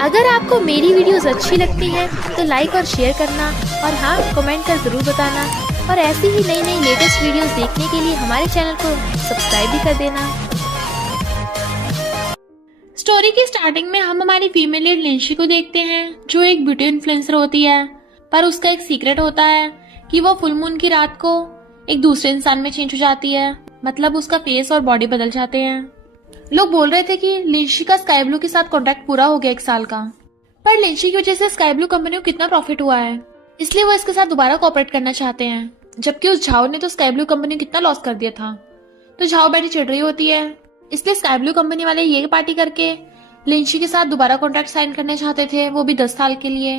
अगर आपको मेरी वीडियोस अच्छी लगती हैं तो लाइक और शेयर करना और हाँ कमेंट कर जरूर बताना और ऐसी ही नई नई लेटेस्ट वीडियोस देखने के लिए हमारे चैनल को सब्सक्राइब भी कर देना। स्टोरी की स्टार्टिंग में हम हमारी फीमेल लीड लिंशी को देखते हैं जो एक ब्यूटी इन्फ्लुएंसर होती है, पर उसका एक सीक्रेट होता है कि वो फुल मून की रात को एक दूसरे इंसान में चेंज हो जाती है, मतलब उसका फेस और बॉडी बदल जाते हैं। लोग बोल रहे थे कि लिंशी का स्काई ब्लू के साथ कॉन्ट्रैक्ट पूरा हो गया 1 साल का, पर लिंशी की वजह से स्काई ब्लू कंपनी को कितना प्रॉफिट हुआ है, इसलिए वो इसके साथ दोबारा कोऑपरेट करना चाहते हैं। जबकि उस झाओ ने तो स्काई ब्लू कंपनी को कितना लॉस कर दिया था। तो झाओ बैठी चिढ़ रही होती है, इसलिए स्काई ब्लू कंपनी वाले ये पार्टी करके लिंशी के साथ दोबारा कॉन्ट्रैक्ट साइन करने चाहते थे, वो भी 10 साल के लिए।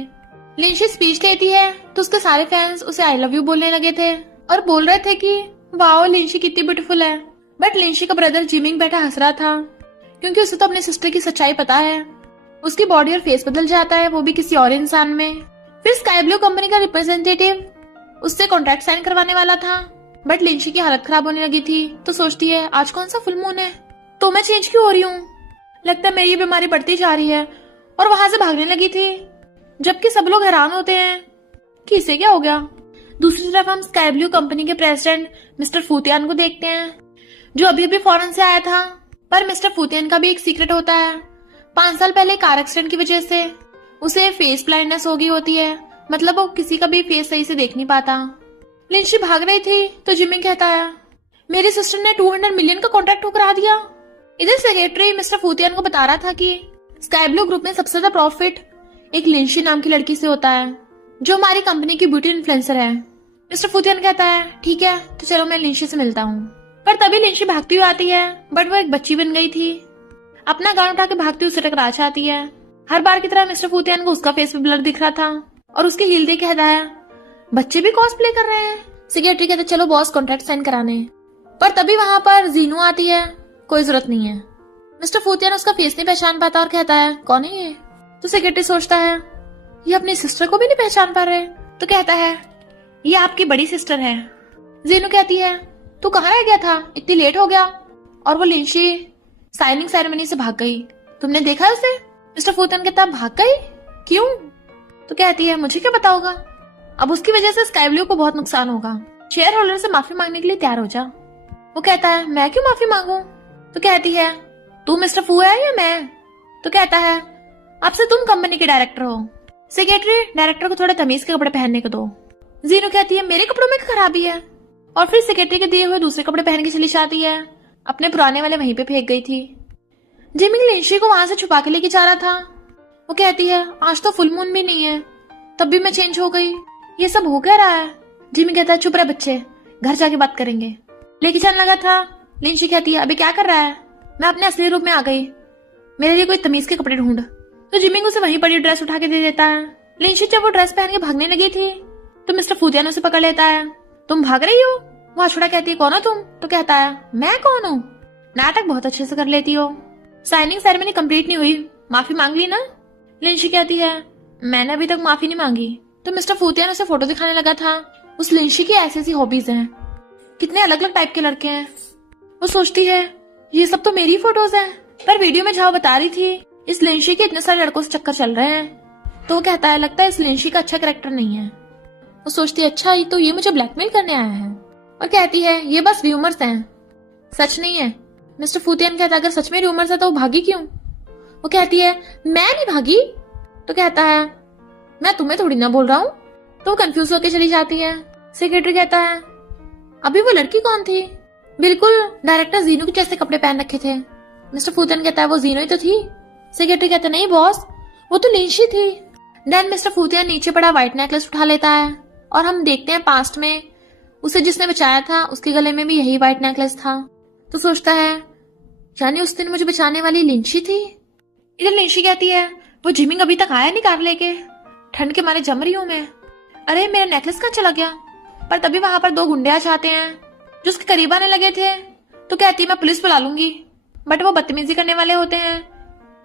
लिंशी स्पीच देती है तो उसके सारे फैंस उसे आई लव यू बोलने लगे थे और बोल रहे थे कि वाओ लिंशी कितनी ब्यूटीफुल है। बट लिंशी का ब्रदर जिमिंग बैठा हंस रहा था क्योंकि उसे तो अपने सिस्टर की सच्चाई पता है। उसकी बॉडी और फेस बदल जाता है, वो भी किसी और इंसान में। फिर स्काई ब्लू कंपनी का रिप्रेजेंटेटिव उससे कॉन्ट्रैक्ट साइन करवाने वाला था, बट लिंशी की हालत खराब होने लगी थी तो सोचती है आज कौन सा फुल मून है तो मैं चेंज क्यों हो रही हूँ, लगता है मेरी बीमारी बढ़ती जा रही है, और वहां से भागने लगी थी। जबकि सब लोग हैरान होते हैं कि इसे क्या हो गया। दूसरी तरफ हम स्काई ब्लू कंपनी के प्रेसिडेंट मिस्टर फूतियान को देखते हैं जो अभी अभी फॉरेन से आया था। पर मिस्टर फूतियान का भी एक सीक्रेट होता है। 5 साल पहले कार एक्सीडेंट की वजह से उसे फेस ब्लाइंडनेस हो गई होती है, मतलब वो किसी का भी फेस सही से देख नहीं पाता। लिंशी भाग रही थी तो जिमिंग कहता है मेरी सिस्टर ने 200 मिलियन का कॉन्ट्रैक्ट ठुकरा दिया। इधर सेक्रेटरी मिस्टर फूतियान को बता रहा था कि स्काई ब्लू ग्रुप में सबसे ज्यादा प्रॉफिट एक लिंशी नाम की लड़की से होता है जो हमारी कंपनी की ब्यूटी इन्फ्लुएंसर है। मिस्टर फूतियान कहता है ठीक है तो चलो मैं लिंशी से मिलता हूँ। पर तभी लिंशी भागती हुई आती है, बट वो एक बच्ची बन गई थी। अपना गाउन उठा के भागती हुई उसे टकरा जाती है। हर बार की तरह मिस्टर फूतियान को उसका फेस भी ब्लर दिख रहा था और उसकी हील देख कहता है बच्चे भी कॉस्प्ले कर रहे हैं। सेक्रेटरी कहते चलो बॉस कॉन्ट्रैक्ट साइन कराने। पर तभी वहां पर जीनू आती है, कोई जरूरत नहीं है। मिस्टर फूतियान उसका फेस नहीं पहचान पाता और कहता है कौन है ये। तो सेक्रेटरी सोचता है ये अपनी सिस्टर को भी नहीं पहचान पा रहे, तो कहता है ये आपकी बड़ी सिस्टर है। जीनू कहती है तू कहाँ रह गया था, इतनी लेट हो गया। और वो लिंशी साइनिंग सेरेमनी से भाग गई, तुमने देखा उसे। मिस्टर फूतियान कहता भाग गई क्यों, तो कहती है मुझे क्या पता होगा, अब उसकी वजह से स्काई ब्लू को बहुत नुकसान होगा, शेयर होल्डर से माफी मांगने के लिए तैयार हो जा। वो कहता है मैं क्यों माफी मांगू, तो कहती है तू मिस्टर फू है या मैं, तो कहता है अब से तुम कंपनी के डायरेक्टर हो। सेक्रेटरी डायरेक्टर को थोड़े तमीज के कपड़े पहनने को दो। जीनू कहती है मेरे कपड़ों में खराबी है, और फिर सेक्रेटरी के दिए हुए दूसरे कपड़े पहन के चली जाती है, अपने पुराने वाले वहीं पे फेंक गई थी। जिमिंग लिंशी को वहां से छुपा के लेके जा रहा था। वो कहती है आज तो फुल मून भी नहीं है, तब भी मैं चेंज हो गई, ये सब हो क्या रहा है। जिमिंग कहता है चुप रहे बच्चे, घर जाके बात करेंगे। लेके जाने लगा था। लिंशी कहती है अभी क्या कर रहा है, मैं अपने असली रूप में आ गई, मेरे लिए कोई तमीज के कपड़े ढूंढ। तो जिमिंग उसे वहीं पड़ी ड्रेस उठा के दे देता है। लिंशी जब वो ड्रेस पहन के भागने लगी थी तो मिस्टर फूतियान उसे पकड़ लेता है, तुम भाग रही हो। वो अछड़ा कहती है कौन हो तुम, तो कहता है मैं कौन हूँ, नाटक बहुत अच्छे से कर लेती हो। साइनिंग सेरेमनी कंप्लीट नहीं हुई, माफी मांग ली ना। लिंशी कहती है मैंने अभी तक माफी नहीं मांगी। तो मिस्टर फूतियान उसे फोटो दिखाने लगा था। उस लिंशी की ऐसी ऐसी हॉबीज हैं, कितने अलग अलग टाइप के लड़के हैं। वो सोचती है ये सब तो मेरी फोटोज हैं, पर वीडियो में झाओ बता रही थी इस लिंशी के इतने सारे लड़कों से चक्कर चल रहे हैं। तो वो कहता है लगता है इस लिंशी का अच्छा कैरेक्टर नहीं है। वो सोचती है अच्छा तो ये मुझे ब्लैकमेल करने आया है, और कहती है ये बस र्यूमर्स हैं, सच नहीं है। मिस्टर फूतियान कहता है अगर सच में र्यूमर्स है तो वो भागी क्यों। वो कहती है मैं नहीं भागी, तो कहता है मैं तुम्हें थोड़ी ना बोल रहा हूँ। तो वो कंफ्यूज होकर चली जाती है। सेक्रेटरी कहता है अभी वो लड़की कौन थी, बिल्कुल डायरेक्टर जीनू के जैसे कपड़े पहन रखे थे। मिस्टर फूतियान कहता है वो जीनू ही तो थी। सेक्रेटरी कहता है नहीं बॉस वो तो लिंशी थी। देन मिस्टर फूतियान नीचे पड़ा व्हाइट नेकलेस उठा लेता है और हम देखते हैं पास्ट में उसे जिसने बचाया था उसके गले में भी यही व्हाइट नेकलेस था। तो सोचता है यानी उस दिन मुझे बचाने वाली लिंशी थी। इधर लिंशी कहती है वो जिमिंग अभी तक आया नहीं कार लेके, ठंड के मारे जम रही हूँ मैं, अरे मेरा नेकलेस कहाँ चला गया। पर तभी वहां पर 2 गुंडे आ जाते हैं जो उसके करीब आने लगे थे। तो कहती है मैं पुलिस बुला लूंगी, बट वो बदतमीजी करने वाले होते हैं।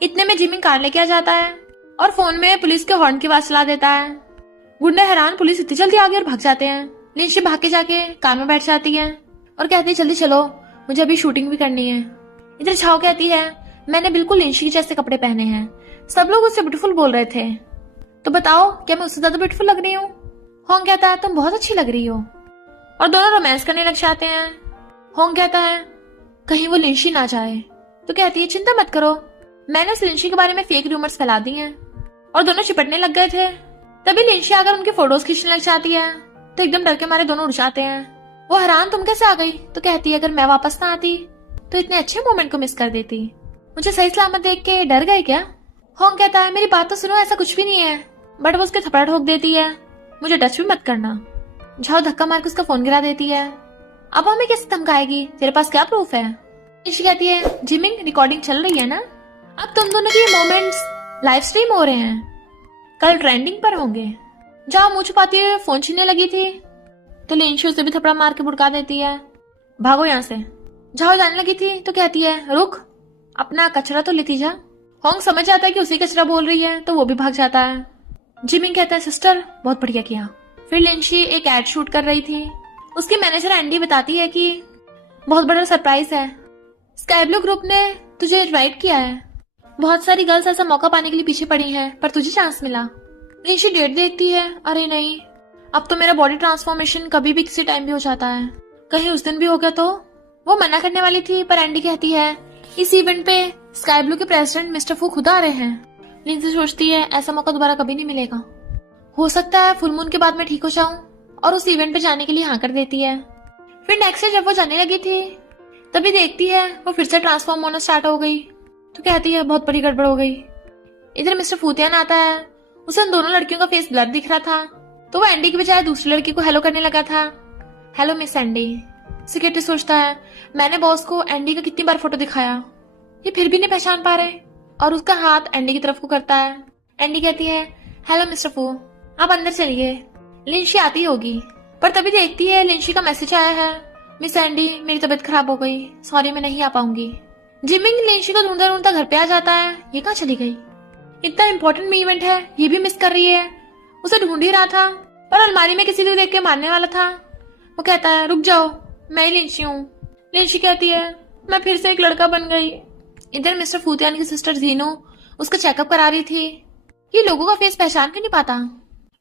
इतने में जिमिंग कार लेके आ जाता है और फोन में पुलिस के हॉर्न की आवाज चला देता है। गुंडे हैरान पुलिस इतनी जल्दी आ गई और भाग जाते हैं। लिंशी भाग के जाके कार में बैठ जाती है और कहती है जल्दी चलो मुझे अभी शूटिंग भी करनी है। इधर छाओ कहती है मैंने बिल्कुल लिंशी जैसे कपड़े पहने हैं। सब लोग उससे ब्यूटीफुल बोल रहे थे। तो बताओ, क्या मैं उससे ज्यादा ब्यूटीफुल लग रही हूँ? होंग कहता है तुम बहुत अच्छी लग रही हो। और दोनों रोमांस करने लग जाते हैं। होंग कहता है कहीं वो लिंशी ना जाए। तो कहती है चिंता मत करो, मैंने उस लिंशी के बारे में फेक रूमर्स फैला दी हैं। और दोनों चिपटने लग गए थे। तभी लिंशी आकर उनके फोटोज खींचने लग जाती है। तो एकदम डर के मारे दोनों उड़ जाते हैं। वो हैरान तुम कैसे आ गई? तो कहती है अगर मैं वापस ना आती तो इतने अच्छे मोमेंट को मिस कर देती। मुझे सही सलामत देख के डर गए क्या? होंग कहता है मेरी बात तो सुनो, ऐसा कुछ भी नहीं है। बट वो उसके थप्पड़ ठोक देती है। मुझे टच भी मत करना। झाओ धक्का मार के उसका फोन गिरा देती है। अब हमें कैसे धमकाएगी? तेरे पास क्या प्रूफ है? ईशी कहती है जिमिंग रिकॉर्डिंग चल रही है ना, अब तुम दोनों के मोमेंट्स लाइव स्ट्रीम हो रहे हैं, कल ट्रेंडिंग पर होंगे। जाओ मुंह छुपाती है फोन छीनने लगी थी। तो लिंशी उसे भी थप्पड़ मार के बुड़का देती है। भागो यहाँ से। जाओ जाने लगी थी तो कहती है रुक, अपना कचरा तो लेती जा। होंग समझ जाता है कि उसी कचरा बोल रही है तो वो भी भाग जाता है। जिमिंग कहता है सिस्टर बहुत बढ़िया किया। फिर लिंशी एक एड शूट कर रही थी। उसकी मैनेजर एंडी बताती है कि बहुत बड़ा सरप्राइज है, स्काई ब्लू ग्रुप ने तुझे इनवाइट किया है। बहुत सारी गर्ल्स ऐसा मौका पाने के लिए पीछे पड़ी हैं, पर तुझे चांस मिला। लिंशी डेट देखती है। अरे नहीं, अब तो मेरा बॉडी ट्रांसफॉर्मेशन कभी भी किसी टाइम भी हो जाता है, कहीं उस दिन भी हो गया तो। वो मना करने वाली थी पर एंडी कहती है इस इवेंट पे स्काई ब्लू के प्रेसिडेंट मिस्टर फू खुद आ रहे हैं। लिंसी सोचती है ऐसा मौका दोबारा कभी नहीं मिलेगा। हो सकता है फुल मून के बाद मैं ठीक हो जाऊं, और उस इवेंट पे जाने के लिए हाँ कर देती है। फिर नेक्स्ट डे जब वो जाने लगी थी तभी देखती है वो फिर से ट्रांसफॉर्म होना स्टार्ट हो गई। तो कहती है बहुत बड़ी गड़बड़ हो गई। इधर मिस्टर फूतियान आता है। उसे उन दोनों लड़कियों का फेस ब्लर दिख रहा था, तो वो एंडी की बजाय दूसरी लड़की को हेलो करने लगा था। Hello miss Andy. सेक्रेटरी सोचता है मैंने बॉस को एंडी का कितनी बार फोटो दिखाया, ये फिर भी नहीं पहचान पा रहे, और उसका हाथ एंडी की तरफ को करता है। एंडी कहती है हेलो मिस्टर फू, आप अंदर चलिए, लिंशी आती होगी। पर तभी देखती है लिंशी का मैसेज आया है, मिस एंडी मेरी तबीयत खराब हो गई, सॉरी मैं नहीं आ पाऊंगी। जिमिंग लिंशी को ढूंढता ढूंढता घर पे आ जाता है। ये कहाँ चली गई? इतना इम्पोर्टेंट इवेंट है ये भी मिस कर रही है। उसे ढूंढ ही रहा था पर अलमारी में किसी को देख के मारने वाला था। वो कहता है रुक जाओ, मैं ही लिंशी हूँ। लिंशी कहती है मैं फिर से एक लड़का बन गई। इधर मिस्टर फूतियान की सिस्टर जीनो उसका चेकअप करा रही थी। ये लोगों का फेस पहचान के नहीं पाता।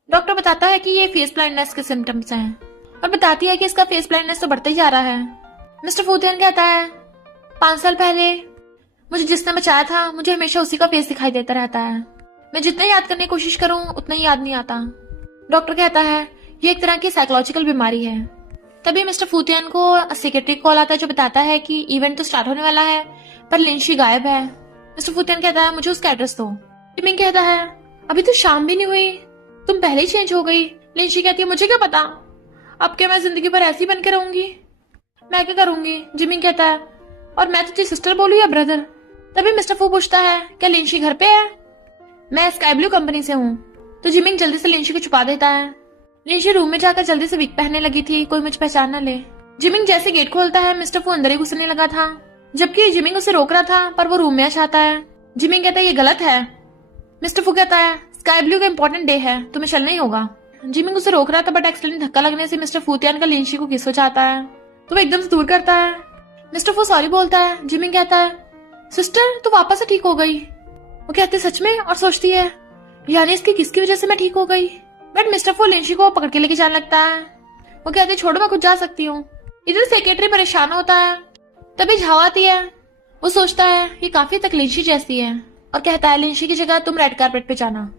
डॉक्टर बताता है कि ये फेस ब्लाइंडनेस के सिम्टम्स हैं, और बताती है कि इसका फेस ब्लाइंडनेस तो बढ़ता ही जा रहा है। मिस्टर फूतियान कहता है 5 साल पहले मुझे जिसने बचाया था मुझे हमेशा उसी का फेस दिखाई देता रहता है। मैं जितना याद करने की कोशिश करूं उतना ही याद नहीं आता। डॉक्टर कहता है ये एक तरह की साइकोलॉजिकल बीमारी है। तभी मिस्टर फूतियान को सेक्रेटरी कॉल आता है जो बताता है कि इवेंट तो स्टार्ट होने वाला है पर लिंशी गायब है। मिस्टर फूतियान कहता है मुझे उसका एड्रेस दो। जिमिंग कहता है अभी तो शाम भी नहीं हुई, तुम पहले ही चेंज हो गई। लिंशी कहती है मुझे क्या पता, अब क्या मैं जिंदगी भर ऐसी बन के रहूंगी, मैं क्या करूंगी। जिमिंग कहता है और मैं तुझे सिस्टर बोलूं या ब्रदर? तभी मिस्टर फू पूछता है क्या लिंशी घर पे है? मैं स्काई ब्लू कंपनी से हूँ। तो जिमिंग जल्दी से लिंशी को छुपा देता है। लिंशी रूम में जाकर जल्दी से विग पहनने लगी थी, कोई मुझे पहचान न ले। जिमिंग जैसे गेट खोलता है मिस्टर फू अंदर ही घुसने लगा था, जबकि जिमिंग उसे रोक रहा था पर वो रूम में आ जाता है। जिमिंग कहता है ये गलत है। मिस्टर फू कहता है स्काई ब्लू का इंपॉर्टेंट डे है, तुम्हें चलना ही होगा। जिमिंग उसे रोक रहा था बट एक्सीडेंट धक्का लगने से मिस्टर फूतियान का लिंशी को किस हो जाता है, तो वो एकदम से दूर करता है। मिस्टर फू सॉरी बोलता है। जिमिंग कहता है सिस्टर तू वापस से ठीक हो गई। वो कहती है सच में, और सोचती है यानी इसकी किसकी वजह से मैं ठीक हो गई। बट मिस्टर फू लिंशी को पकड़ के लेके जाने लगता है। वो कहती है छोड़ो मैं खुद जा सकती हूँ। इधर सेक्रेटरी परेशान होता है। तभी झाओ आती है। वो सोचता है ये काफी तक लिंशी जैसी है, और कहता है लिंशी की जगह तुम रेड कारपेट पे जाना।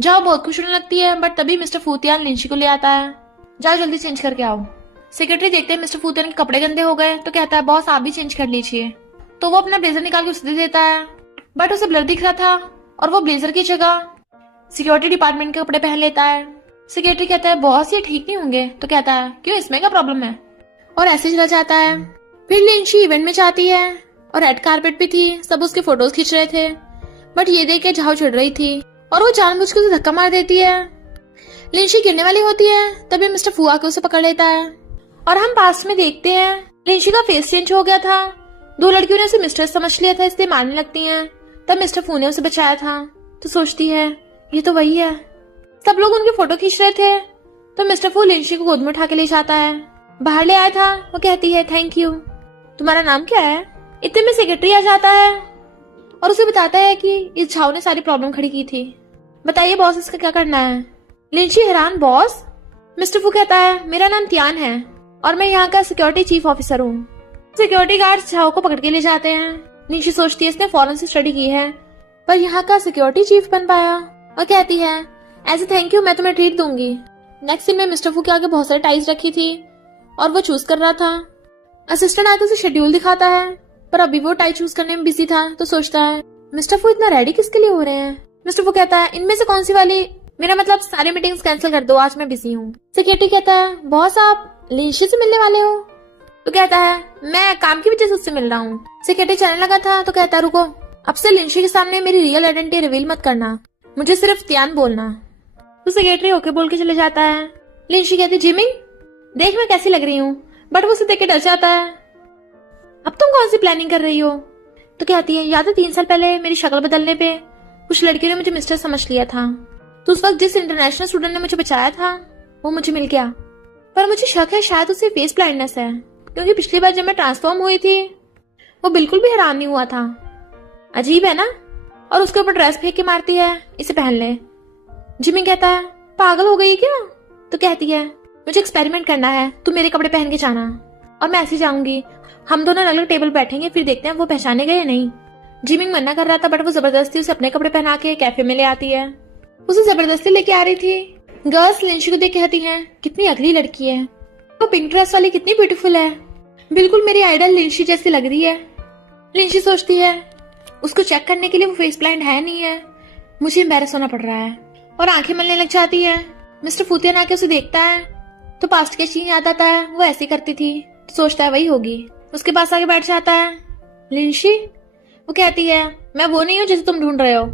झाओ बहुत खुश होने लगती है बट तभी मिस्टर फूतियान लिंशी को ले आता है। जाओ जल्दी चेंज करके आओ। सेक्रेटरी देखते हैं मिस्टर फूतियान के कपड़े गंदे हो गए तो कहता है बॉस आप भी चेंज कर लीजिए। तो वो अपना ब्लेजर निकाल के उसे दे देता है, बट उसे ब्लर दिख रहा था और वो ब्लेजर की जगह सिक्योरिटी डिपार्टमेंट के कपड़े पहन लेता है। सेक्रेटरी कहता है बॉस ये ठीक नहीं होंगे। तो कहता है क्यों, इसमें क्या प्रॉब्लम है, और ऐसे चला जाता है। फिर लिंशी इवेंट में जाती है और रेड कारपेट पे थी, सब उसके फोटोज खींच रहे थे, बट ये देख के झाओ चिढ़ रही थी और वो जानबूझ के उसे धक्का मार देती है। लिंशी गिरने वाली होती है तभी मिस्टर फू आके उसे पकड़ लेता है, और हम पास में देखते हैं लिंशी का फेस चेंज हो गया था। 2 लड़कियों ने उसे मिस्टर समझ लिया था इसलिए मारने लगती हैं। तब मिस्टर फू ने उसे बचाया था, तो सोचती है ये तो वही है। सब लोग उनकी फोटो खींच रहे थे तो मिस्टर फू लिंशी को गोद में उठा के ले जाता है। बाहर ले आया था। वो कहती है थैंक यू, तुम्हारा नाम क्या है? इतने में सेक्रेटरी आ जाता है। और उसे बताता है कि इस झाओ ने सारी प्रॉब्लम खड़ी की थी। बताइए बॉस, इसका क्या करना है? लिंशी हैरान, बॉस? मिस्टर फू कहता है, मेरा नाम तियान है और मैं यहाँ का सिक्योरिटी चीफ ऑफिसर हूँ। सिक्योरिटी गार्ड झाओ को पकड़ के ले जाते हैं। लिंशी सोचती है इसने फॉरेन से स्टडी की है पर यहाँ का सिक्योरिटी चीफ बन पाया, और कहती है एज ए थैंक यू मैं तुम्हें ट्रीट दूंगी। नेक्स्ट सीन में मिस्टर फू के आगे बहुत सारी टाइज रखी थी और वो चूज कर रहा था। असिस्टेंट आके उसे शेड्यूल दिखाता है पर अभी वो टाई चूज करने में बिजी था, तो सोचता है मिस्टर फू इतना रेडी किसके लिए हो रहे हैं। मिस्टर फू कहता है इनमें से कौन सी वाली, मेरा मतलब सारी मीटिंग्स कैंसिल कर दो, आज मैं बिजी हूँ। सिक्योरिटी कहता है बॉस आप लिंशी से मिलने वाले हो? तो कहता है मैं काम की वजह से उससे मिल रहा हूँ। सिक्योरिटी चलने लगा था तो कहता है रुको, अब से लिंशी के सामने मेरी रियल आइडेंटिटी रिवील मत करना, मुझे सिर्फ तियान बोलना। तो सेक्रेटरी ओके बोल के चले जाता है। लिंशी कहती जिमिंग देख मैं कैसी लग रही हूँ, बट वो उसे देख के डर जाता है। अब तुम कौन सी प्लानिंग कर रही हो? तो कहती है याद है 3 साल पहले मेरी शक्ल बदलने पे कुछ लड़कियों ने मुझे मिस्टर समझ लिया था, तो उस वक्त जिस इंटरनेशनल स्टूडेंट ने मुझे बचाया था वो मुझे मिल गया, पर मुझे शक है शायद उसे फेस ब्लाइंडनेस है, क्योंकि पिछली बार जब मैं ट्रांसफॉर्म हुई थी वो बिल्कुल भी हैरान नहीं हुआ था। अजीब है ना? और उसके ऊपर ड्रेस फेंक के मारती है, इसे पहन ले। जिमी कहता है पागल हो गई क्या? तो कहती है मुझे एक्सपेरिमेंट करना है, तू मेरे कपड़े पहन के जाना और मैं ऐसे जाऊंगी, हम दोनों अलग अलग टेबल बैठेंगे, फिर देखते हैं वो पहचाने गए या नहीं। जिमिंग मना कर रहा था बट वो जबरदस्ती उसे अपने कपड़े पहना के कैफे में ले आती है। उसे जबरदस्ती लेके आ रही थी। गर्ल्स लिंशी को देख कहती हैं कितनी अगली लड़की है, वो पिंक ड्रेस वाली कितनी ब्यूटीफुल है, बिल्कुल मेरी आइडल लिंशी जैसी लग रही है। लिंशी सोचती है उसको चेक करने के लिए वो फेस ब्लाइंड है नहीं है, मुझे एम्बैरस होना पड़ रहा है, और आंखें मलने लग जाती है। मिस्टर फूतियन आके उसे देखता है तो पास्ट के सीन याद आता है, वो ऐसी करती थी, तो सोचता है वही होगी। उसके पास आके बैठ जाता है। लिंशी? वो कहती है मैं वो नहीं हूँ जिसे तुम ढूंढ रहे हो,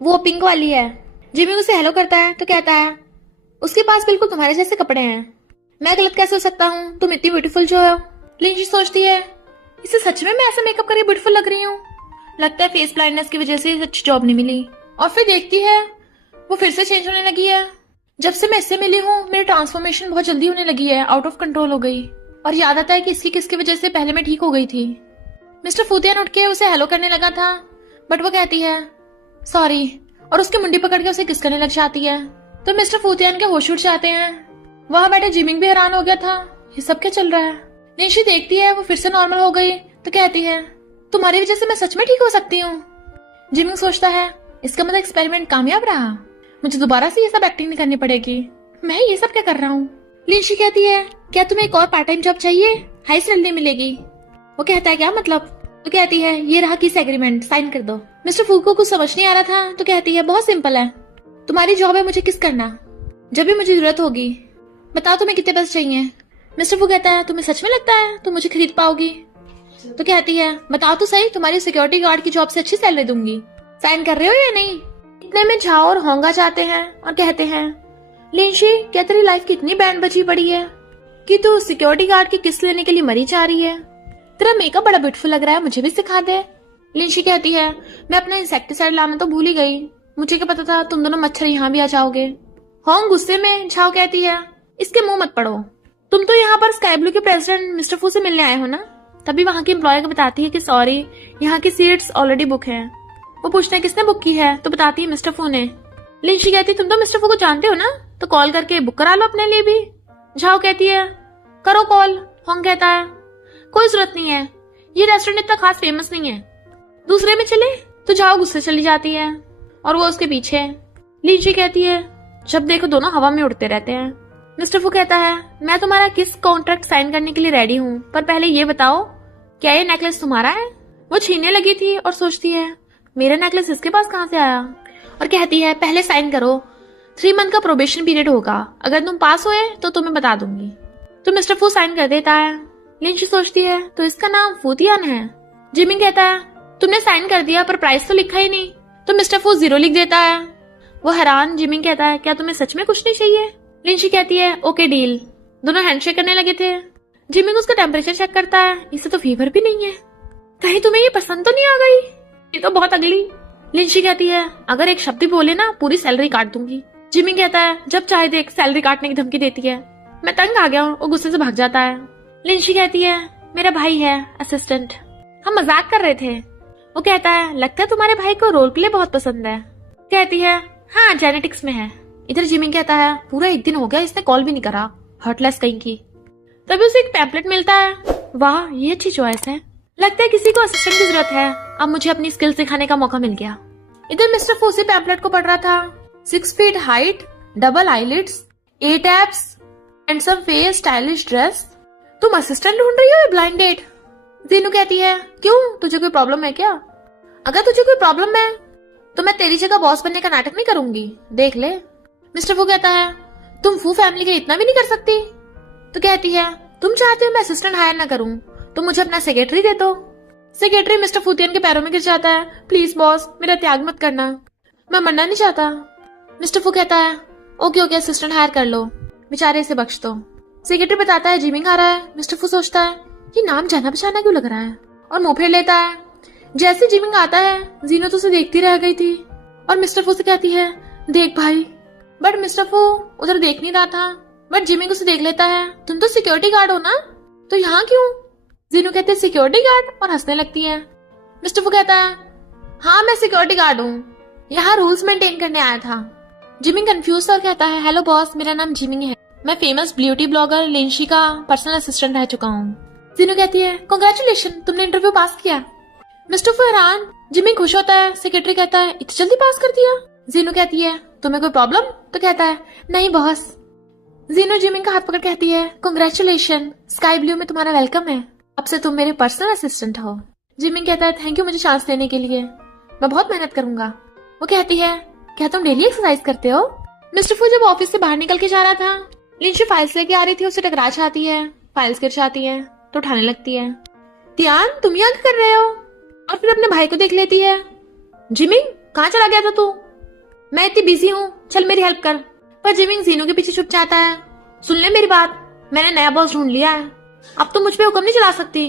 वो पिंक वाली है। जिमी उसे हेलो करता है तो कहता है उसके पास बिल्कुल तुम्हारे जैसे कपड़े हैं, मैं गलत कैसे हो सकता हूँ, तुम इतनी ब्यूटीफुल जो हो। लिंशी सोचती है इसे सच में मैं ऐसा मेकअप करके ब्यूटीफुल लग रही हूँ, लगता है फेस ब्लाइंडनेस की वजह से अच्छी जॉब नहीं मिली। और फिर देखती है वो फिर से चेंज होने लगी है। जब से मैं इससे मिली हूँ मेरी ट्रांसफॉर्मेशन बहुत जल्दी होने लगी है, आउट ऑफ कंट्रोल हो गई, और याद आता है कि इसकी किसकी वजह से पहले मैं ठीक हो गई थी। मिस्टर फूतियन उठ के उसे हेलो करने लगा था बट वो कहती है सॉरी, और उसकी मुंडी पकड़ के उसे किस करने लग जाती है। तो मिस्टर फूतियन के होश उड़ जाते हैं। वहां बैठे जिमिंग भी हैरान हो गया था, ये सब क्या चल रहा है। निशी देखती है वो फिर से नॉर्मल हो गई तो कहती है तुम्हारी वजह से मैं सच में ठीक हो सकती हूँ। जिमिंग सोचता है इसका मतलब एक्सपेरिमेंट कामयाब रहा, मुझे दोबारा से ये सब एक्टिंग नहीं करनी पड़ेगी, मैं ये सब क्या कर रहा हूँ। लिंशी कहती है क्या तुम्हें एक और पार्ट टाइम जॉब चाहिए, हाई सैलरी मिलेगी। वो कहता है क्या मतलब? तो कहती है ये रहा किस एग्रीमेंट, साइन कर दो। मिस्टर फू को कुछ समझ नहीं आ रहा था तो कहती है बहुत सिंपल है, तुम्हारी जॉब है मुझे किस करना, जब भी मुझे जरूरत होगी बताओ तुम्हें कितने पैसे चाहिए। मिस्टर फू कहता है तुम्हें सच में लगता है तुम मुझे खरीद पाओगी? तो कहती है बताओ तो सही, तुम्हारी सिक्योरिटी गार्ड की जॉब से अच्छी सैलरी दूंगी, साइन कर रहे हो या नहीं। इतने में झाओ और होंगा जाते हैं और कहते हैं लिंशी क्या तेरी लाइफ की इतनी बैंड बची पड़ी है कि तू सिक्योरिटी गार्ड की किस लेने के लिए मरी जा रही है, तेरा मेकअप बड़ा ब्यूटीफुल लग रहा है, मुझे भी सिखा दे। लिंशी कहती है मैं अपना इंसेक्टिसाइड लाना तो भूल ही गई, मुझे क्या पता था तुम दोनों मच्छर यहाँ भी आ जाओगे। होंग गुस्से में झाओ कहती है इसके मुंह मत पड़ो, तुम तो यहाँ पर स्काई ब्लू के प्रेसिडेंट मिस्टर फू से मिलने आए हो ना। तभी वहाँ की एम्प्लॉय को बताती है कि सॉरी यहाँ की सीट्स ऑलरेडी बुक है। वो पूछते हैं किसने बुक की है, तो बताती है मिस्टर फू ने। लिंशी कहती है तुम तो मिस्टर फू को जानते हो ना, तो कॉल करके बुक करा लो अपने लिए भी। झाओ कहती है करो कॉल। होंग कहता है कोई जरूरत नहीं है, ये रेस्टोरेंट इतना खास फेमस नहीं है, दूसरे में चले। तो झाओ गुस्से चली जाती है और वो उसके पीछे। लिंशी कहती है जब देखो दोनों हवा में उड़ते रहते हैं। मिस्टर फू कहता है मैं तुम्हारा किस कॉन्ट्रैक्ट साइन करने के लिए रेडी हूँ, पर पहले ये बताओ क्या ये नेकलेस तुम्हारा है। वो छीनने लगी थी और सोचती है मेरा नेकलेस इसके पास कहाँ से आया, और कहती है पहले साइन करो, 3 मंथ का प्रोबेशन पीरियड होगा, अगर तुम पास हुए तो तुम्हें बता दूंगी। तो मिस्टर फू साइन कर देता है। लिंशी सोचती है तो इसका नाम फूतियान है। जिमी कहता है तुमने साइन कर दिया पर प्राइस तो लिखा ही नहीं, तो मिस्टर फू 0 लिख देता है। वो हैरान। जिमी कहता है क्या तुम्हें सच में कुछ नहीं चाहिए। लिंशी कहती है ओके डील। दोनों हैंडशेक करने लगे थे। जिमी उसका टेम्परेचर चेक करता है, इसे तो फीवर भी नहीं है, कहीं तुम्हें ये पसंद तो नहीं आ गई, ये तो बहुत अगली। लिंशी कहती है अगर एक शब्द भी बोले ना पूरी सैलरी काट दूंगी। जिमी कहता है जब चाहे देख सैलरी काटने की धमकी देती है, मैं तंग आ गया हूँ। वो गुस्से से भाग जाता है। लिंशी कहती है मेरा भाई है असिस्टेंट, हम मजाक कर रहे थे। वो कहता है लगता है तुम्हारे भाई को रोल प्ले बहुत पसंद है। कहती है हाँ जेनेटिक्स में है। इधर जिमिंग कहता है पूरा 1 दिन हो गया इसने कॉल भी नहीं करा, हर्टलेस कहीं की। तभी उसे एक पैम्पलेट मिलता है। वाह ये अच्छी चॉइस है, लगता है किसी को असिस्टेंट की जरूरत है, अब मुझे अपनी स्किल्स दिखाने का मौका मिल गया। इधर मिस्टर फू उसी पैम्पलेट को पढ़ रहा था। 6 feet height, double eyelids, 8 abs and some face stylish dress. तुम असिस्टेंट ढूंढ रही हो या ब्लाइंड डेट? जीनू कहती है क्यों, तुझे कोई प्रॉब्लम है क्या? अगर तुझे कोई प्रॉब्लम है तो मैं तेरी जगह बॉस बनने का नाटक नहीं करूंगी, देख ले। मिस्टर फू कहता है तुम फू फैमिली के लिए इतना भी नहीं कर सकती? तो कहती है तुम चाहते हो मैं असिस्टेंट हायर ना करूं तो मुझे अपना सेक्रेटरी दे दो। सेक्रेटरी मिस्टर फूतियन के पैरों में गिर जाता है। प्लीज बॉस मेरा त्याग मत करना, मैं मरना नहीं चाहता। मिस्टर फू कहता है ओके ओके असिस्टेंट हायर कर लो, बेचारे इसे बख्श दो। सेक्रेटरी बताता है जिमिंग आ रहा है। मिस्टर फू सोचता है ये नाम जाना पहचाना क्यों लग रहा है और मुंह फेर लेता है। जैसे जिमिंग आता है जीनो तो उसे देखती रह गई थी और मिस्टर फू से कहती है देख भाई। बट मिस्टर फू उधर देख नहीं रहा था, बट जिमिंग उसे देख लेता है। तुम तो सिक्योरिटी गार्ड हो ना, तो यहाँ क्यों? जीनू कहते हैं सिक्योरिटी गार्ड और हंसने लगती है। मिस्टर फू कहता है हाँ मैं सिक्योरिटी गार्ड हूँ, यहाँ रूल्स मेंटेन करने आया था। जिमिंग कंफ्यूज और कहता है हेलो बॉस मेरा नाम जिमिंग है, मैं फेमस ब्यूटी ब्लॉगर लिंशी का पर्सनल असिस्टेंट रह चुका हूँ। जीनू कहती है कांग्रेचुलेशन तुमने इंटरव्यू पास किया। मिस्टर फू हैरान। जिमिंग खुश होता है। सेक्रेटरी कहता है इतनी जल्दी पास कर दिया? जीनू कहती है तुम्हें कोई प्रॉब्लम? तो कहता है नहीं बॉस। जीनू जिमिंग का हाथ पकड़ कहती है कांग्रेचुलेशन, स्काई ब्लू में तुम्हारा वेलकम है, अब से तुम मेरे पर्सनल असिस्टेंट हो। जिमिंग कहता है थैंक यू मुझे चांस देने के लिए, मैं बहुत मेहनत करूंगा। वो कहती है क्या तुम डेली एक्सरसाइज करते हो? मिस्टर फू जब ऑफिस से बाहर निकल के जा रहा था, लिंशी फाइल्स लेके आ रही थी, उसे टकरा जाती है, फाइल्स गिर जाती है तो उठाने लगती है। ध्यान तुम यहाँ क्या कर रहे हो? और फिर अपने भाई को देख लेती है। जिमिंग कहाँ चला गया था तू? मैं इतनी बिजी हूँ, चल मेरी हेल्प कर। पर जिमिंग जीनू के पीछे छुप जाता है। सुन ले मेरी बात, मैंने नया बॉस ढूंढ लिया है, अब तुम मुझ पे हुक्म नहीं चला सकती,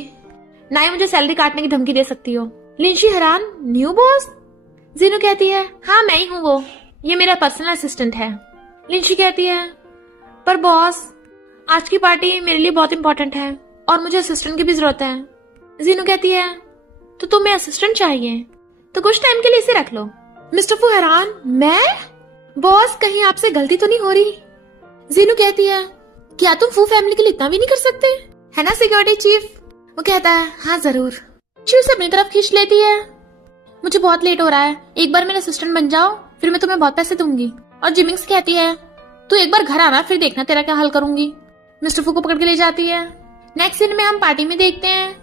ना ही मुझे सैलरी काटने की धमकी दे सकती हो। लिंशी हैरान न्यू बॉस? जीनू कहती है हाँ मैं ही हूँ वो, ये मेरा पर्सनल असिस्टेंट है। लिंशी कहती है पर बॉस आज की पार्टी मेरे लिए बहुत इंपॉर्टेंट है और मुझे असिस्टेंट की भी जरूरत है। जीनू कहती है तो तुम्हें असिस्टेंट चाहिए तो कुछ टाइम के लिए इसे रख लो। मिस्टर फू हैरान मैं? बॉस कहीं आपसे गलती तो नहीं हो रही? जीनू कहती है क्या तुम फू फैमिली के लिए इतना भी नहीं कर सकते, है ना सिक्योरिटी चीफ? वो कहता है हाँ जरूर। शी उसे अपनी तरफ खींच लेती है। मुझे बहुत लेट हो रहा है, एक बार मेरा असिस्टेंट बन जाओ फिर मैं तुम्हें बहुत पैसे दूंगी। और जिमिंग से कहती है तू एक बार घर आना फिर देखना तेरा क्या हल करूंगी। मिस्टर फू को पकड़ के ले जाती है। नेक्स्ट सीन में हम पार्टी में देखते हैं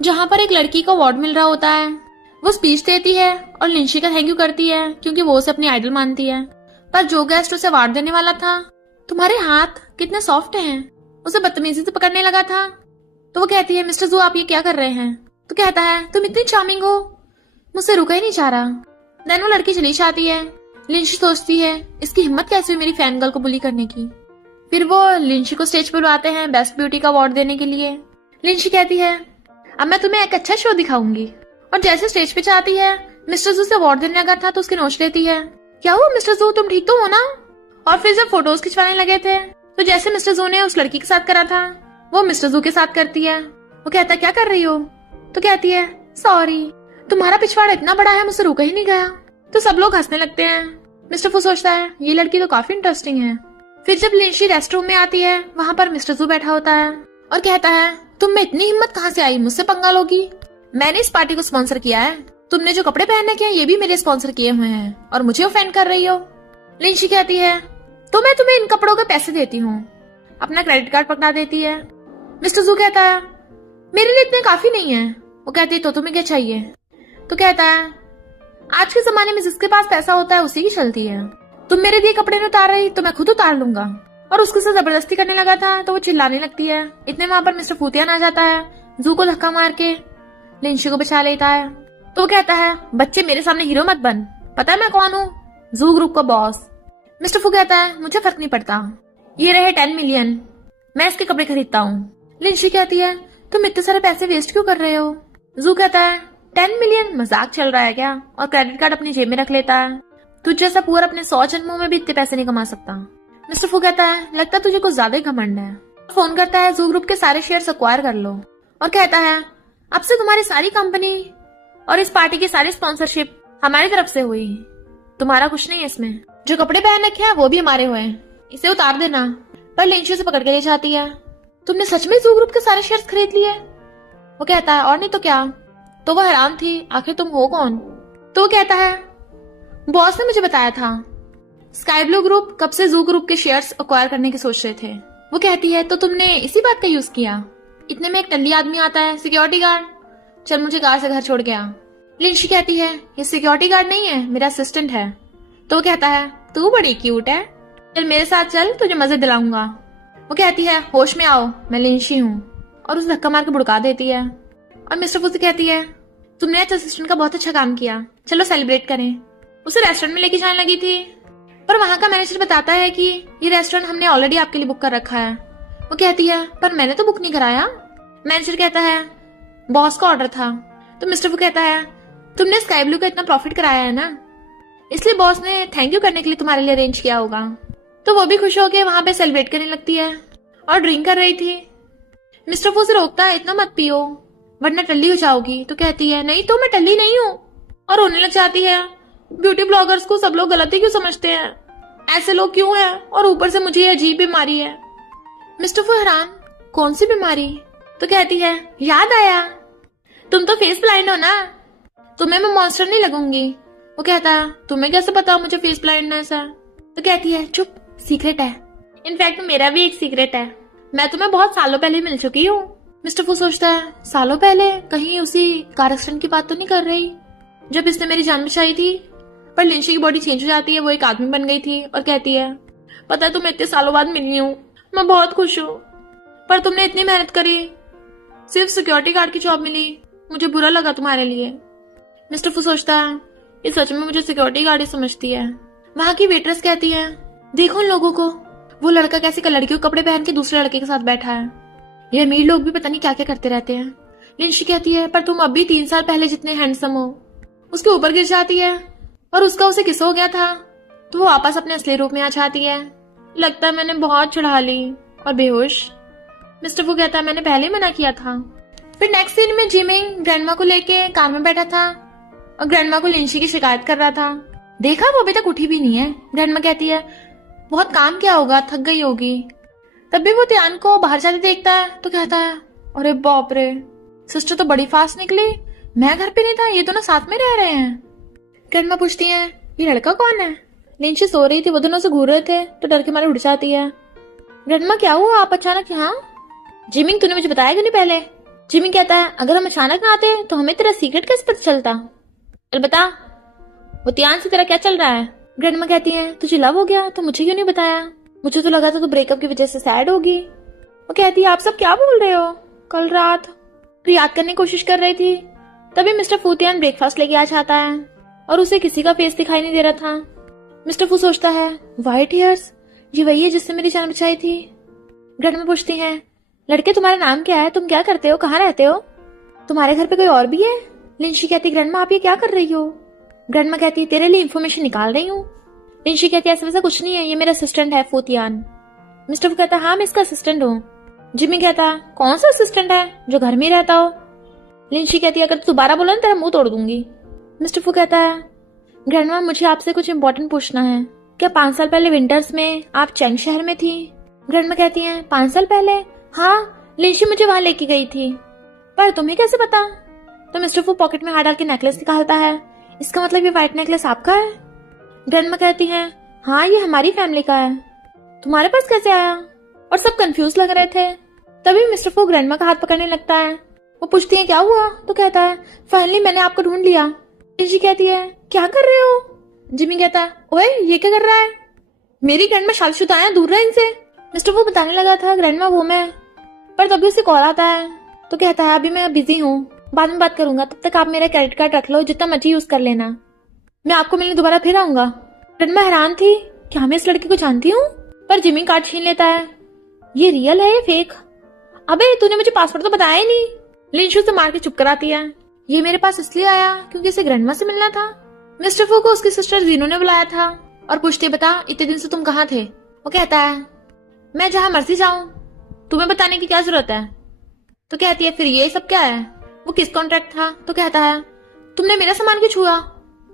जहाँ पर एक लड़की को अवार्ड मिल रहा होता है। वो स्पीच देती है और लिंशी का थैंक यू करती है क्योंकि वो उसे अपनी आइडल मानती है। पर जो गेस्ट उसे अवार्ड देने वाला था, तुम्हारे हाथ कितने सॉफ्ट हैं, उसे बदतमीजी से पकड़ने लगा था। तो वो कहती है मिस्टर जू आप ये क्या कर रहे हैं? तो कहता है तुम इतनी चार्मिंग हो, मुझसे रुका ही नहीं जा रहा। देन वो लड़की चली जाती है। लिंशी सोचती है इसकी हिम्मत कैसे हुई मेरी फैन गर्ल को बुली करने की। फिर वो लिंशी को स्टेज पर बुलाते हैं बेस्ट ब्यूटी का अवार्ड देने के लिए। लिंशी कहती है अब मैं तुम्हें एक अच्छा शो दिखाऊंगी। और जैसे स्टेज पे जाती है, मिस्टर जू से अवार्ड देने लगा था तो उसकी नोच लेती है। क्या हुआ मिस्टर जू, तुम ठीक तो हो ना? और फिर जब फोटोज खिंचवाने लगे थे तो जैसे मिस्टर जू ने उस लड़की के साथ करा था वो मिस्टर जू के साथ करती है। वो कहता है क्या कर रही हो? तो कहती है सॉरी, तुम्हारा पिछवाड़ा इतना बड़ा है मुझसे रुका ही नहीं गया। तो सब लोग हंसने लगते हैं। मिस्टर फू सोचता है ये लड़की तो काफी इंटरेस्टिंग है। फिर जब लिंशी रेस्ट रूम में आती है वहाँ पर मिस्टर जू बैठा होता है और कहता है तुम में इतनी हिम्मत कहाँ से आई मुझसे पंगा लोगी? मैंने इस पार्टी को स्पॉन्सर किया है, तुमने जो कपड़े पहने के हैं ये भी मेरे स्पॉन्सर किए हुए हैं और मुझे ऑफेंड कर रही हो। लिंशी कहती है तो मैं तुम्हें इन कपड़ों के पैसे देती हूँ, अपना क्रेडिट कार्ड पकड़ा देती है। मिस्टर जू कहता है मेरे लिए इतने काफी नहीं है। वो कहती है तो तुम्हें क्या चाहिए? तो कहता है आज के जमाने में जिसके पास पैसा होता है उसी की चलती है, तुम मेरे दिए कपड़े नहीं उतार रही तो मैं खुद उतार लूंगा। और उसके साथ जबरदस्ती करने लगा था तो वो चिल्लाने लगती है। इतने वहां पर मिस्टर फूतियान आ जाता है, जू को धक्का मार के लिंशी को बचा लेता है। तो वो कहता है बच्चे मेरे सामने हीरो मत बन, पता है मैं कौन हूँ, जू ग्रुप का बॉस। मिस्टर फू कहता है मुझे फर्क नहीं पड़ता, ये रहे 10 मिलियन, मैं इसके कपड़े खरीदता हूँ। लिंशी कहती है तुम इतने सारे पैसे वेस्ट क्यों कर रहे हो? जू कहता है 10 मिलियन मजाक चल रहा है क्या? और क्रेडिट कार्ड अपनी जेब में रख लेता है। तुझ जैसा पूरा अपने 100 जन्मों में भी इतने पैसे नहीं कमा सकता। मिस्टर फू कहता है लगता तुझे कुछ ज्यादा ही घमंड है। फोन करता है जू ग्रुप के सारे शेयर्स एक्वायर कर लो और कहता है अब से तुम्हारी सारी कंपनी और इस पार्टी की सारी स्पॉन्सरशिप हमारी तरफ से हुई। तुम्हारा कुछ नहीं है इसमें। जो कपड़े पहन रखे हैं वो भी हमारे हुए हैं, इसे उतार देना। पर लिंशी से पकड़ के ले जाती है। तुमने सच में ज़ू ग्रुप के सारे शेयर्स खरीद लिए? वो कहता है और नहीं तो क्या। तो वो हैरान थी, आखिर तुम हो कौन? तो वो कहता है बॉस ने मुझे बताया था स्काई ब्लू ग्रुप कब से ज़ू ग्रुप के शेयर्स एक्वायर करने की सोच रहे थे। वो कहती है तो तुमने इसी बात का यूज किया। इतने में एक टल्ली आदमी आता है, सिक्योरिटी गार्ड। चल मुझे कार से घर छोड़ गया। लिंशी कहती है ये सिक्योरिटी गार्ड नहीं है, मेरा असिस्टेंट है। तो वो कहता है तू बड़ी क्यूट है, चल मेरे साथ चल, तुझे मजे दिलाऊंगा। वो कहती है होश में आओ, मैं लिंशी हूँ, और उसे धक्का मार के भुड़का देती है। और मिस्टर फू से कहती है तुमने आज असिस्टेंट का बहुत अच्छा काम किया, चलो सेलिब्रेट करें। उसे रेस्टोरेंट में लेके जाने लगी थी, पर वहां का मैनेजर बताता है कि ये रेस्टोरेंट हमने ऑलरेडी आपके लिए बुक कर रखा है। वो कहती है पर मैंने तो बुक नहीं कराया। मैनेजर कहता है बॉस का ऑर्डर था। तो मिस्टर फू कहता है तुमने स्काई ब्लू का इतना प्रॉफिट कराया है ना, इसलिए बॉस ने थैंक यू करने के लिए तुम्हारे लिए अरेंज किया होगा। तो वो भी खुश होकर वहां पे सेलिब्रेट करने लगती है और ड्रिंक कर रही थी। मिस्टर फू से रोकता है इतना मत पियो वरना टल्ली हो जाओगी। तो कहती है नहीं तो मैं टल्ली नहीं हूँ, और रोने लग जाती है। ब्यूटी ब्लॉगर्स को सब लोग गलती क्यों समझते हैं, ऐसे लोग क्यों हैं, और ऊपर से मुझे ये अजीब बीमारी है। मिस्टर फू हैरान कौन सी बीमारी? तो कहती है याद आया, तुम तो फेस ब्लाइंड हो ना, तुम्हें मैं मॉन्स्टर नहीं लगूंगी। वो कहता है तुम्हें कैसे पता मुझे फेस ब्लाइंडनेस है? तो कहती है चुप, सीक्रेट है। इनफैक्ट मेरा भी एक सीक्रेट है, मैं तुम्हें बहुत सालों पहले मिल चुकी हूँ। मिस्टर फू सोचता है सालों पहले? कहीं उसी कार एक्सीडेंट की बात तो नहीं कर रही जब इसने मेरी जान बचाई थी? पर लिंशी की बॉडी चेंज हो जाती है, वो एक आदमी बन गई थी और कहती है पता है तुम्हें इतने सालों बाद मिली हूँ, मैं बहुत खुश हूँ, पर तुमने इतनी मेहनत करी, सिर्फ सिक्योरिटी गार्ड की जॉब मिली, मुझे बुरा लगा तुम्हारे लिए। मिस्टर फू सोचता है ये सच में मुझे सिक्योरिटी गार्ड ही समझती है। वहां की वेट्रेस कहती है देखो उन लोगों को, वो लड़का कैसे लड़कियों के कपड़े पहन के दूसरे लड़के के साथ बैठा है। ये अमीर लोग भी पता नहीं क्या क्या करते रहते हैं। लिंशी कहती है पर तुम अब भी 3 साल पहले जितने हैंडसम हो। उसके ऊपर गिर जाती है और उसका उसे किस हो गया था, तो वो वापस अपने असली रूप में आ जाती है। लगता है मैंने बहुत चढ़ा ली और बेहोश। मिस्टर फू कहता है मैंने पहले ही मना किया था। फिर नेक्स्ट सीन में जिमिंग ग्रैंडमा को लेके कार में बैठा था और ग्रैंडमा को लिंशी की शिकायत कर रहा था। देखा वो अभी तक उठी भी नहीं है। ग्रैंडमा कहती है बहुत काम किया होगा, थक गई होगी। तब भी वो त्यान को बाहर जाते देखता है तो कहता है अरे बाप रे, सिस्टर तो बड़ी फास्ट निकली, मैं घर पे नहीं था, ये दोनों साथ में रह रहे हैं। ग्रैंडमा पूछती है ये लड़का कौन है? लिंशी सो रही थी, वो दोनों से घूर रहे थे तो डर के मारे उठ जाती है। ग्रैंडमा क्या हुआ आप अचानक यहाँ? जिमिंग तूने मुझे बताया क्यों नहीं पहले? जिमिंग कहता है अगर हम अचानक ना आते तो हमें तेरा सीक्रेट कैसे पता चलता? चल बता, वो त्यान से तेरा क्या चल रहा है? ग्रैंडमा कहती है तुझे लव हो गया तो मुझे क्यों नहीं बताया? मुझे तो लगा था तू ब्रेकअप की वजह से सैड होगी। वो कहती है आप सब क्या बोल रहे हो? कल रात तो याद करने की कोशिश कर रही थी। तभी मिस्टर फू त्यान ब्रेकफास्ट लेके आ जाता है और उसे किसी का फेस दिखाई नहीं दे रहा था। मिस्टर फू सोचता है व्हाइट हेयर्स, ये वही है जिससे मेरी जान बचाई थी। ग्रैंडमा पूछती है लड़के तुम्हारा नाम क्या है, तुम क्या करते हो, कहाँ रहते हो, तुम्हारे घर पे कोई और भी है? लिंशी कहती ग्रैंडमा आप ये क्या कर रही हो? ग्रैंडमा कहती तेरे लिए इन्फॉर्मेशन निकाल रही हूँ। लिंशी कहती ऐसा वैसा कुछ नहीं है, ये मेरा असिस्टेंट है फूतियान। मिस्टर फू कहता हाँ मैं इसका असिस्टेंट हूँ। जिमी कहता कौन सा असिस्टेंट है जो घर में ही रहता हो? लिंशी कहती अगर तू दोबारा बोला ना तेरा मुंह तोड़ दूंगी। मिस्टर फू कहता है ग्रैंडमा मुझे आपसे कुछ इम्पोर्टेंट पूछना है, क्या 5 साल पहले विंटर्स में आप चैंग शहर में थी? ग्रैंडमा कहती है 5 साल पहले? हाँ, लिंशी मुझे वहां लेके गई थी। पर तुम्हें कैसे पता? तो मिस्टर फू पॉकेट में हाथ डाल के नेकलेस निकालता है। इसका मतलब ये व्हाइट नेकलेस आपका है? ग्रैंडमा कहती है हाँ ये हमारी फैमिली का है, तुम्हारे पास कैसे आया? और सब कंफ्यूज लग रहे थे। तभी मिस्टर फू ग्रैंडमा का हाथ पकड़ने लगता है। वो पूछती है क्या हुआ? तो कहता है फाइनली मैंने आपको ढूंढ लिया। लिंशी कहती है क्या कर रहे हो? जिमी कहता है ओए ये क्या कर रहा है, मेरी ग्रैंडमा शादीशुदा है, दूर रहे इनसे। मिस्टर फू बताने लगा था ग्रैंडमा वो मैं, पर तभी उसे कॉल आता है तो कहता है अभी मैं बिजी हूँ, बाद में बात करूंगा, तब तक आप मेरा क्रेडिट कार्ड रख लो, जितना मर्जी यूज कर लेना, मैं आपको मिलने दोबारा फिर आऊंगा। ग्रैंडमा हैरान थी क्या मैं इस लड़के को जानती हूँ? पर जिमी कार्ड छीन लेता है। ये रियल है या फेक? अबे तूने मुझे पासवर्ड तो बताया ही नहीं। लिंशु से मार के चुप कराती है। ये मेरे पास इसलिए आया क्योंकि इसे ग्रैंडमा से मिलना था। मिस्टर फू को उसकी सिस्टर जीनो ने बुलाया था और पूछते बता इतने दिन से तुम कहाँ थे? वो कहता है मैं जहाँ मर्जी जाऊं, तुम्हें बताने की क्या जरूरत है? तो कहती है फिर ये सब क्या है, वो किस कॉन्ट्रैक्ट था? तो कहता है तुमने मेरा सामान क्यों छुआ?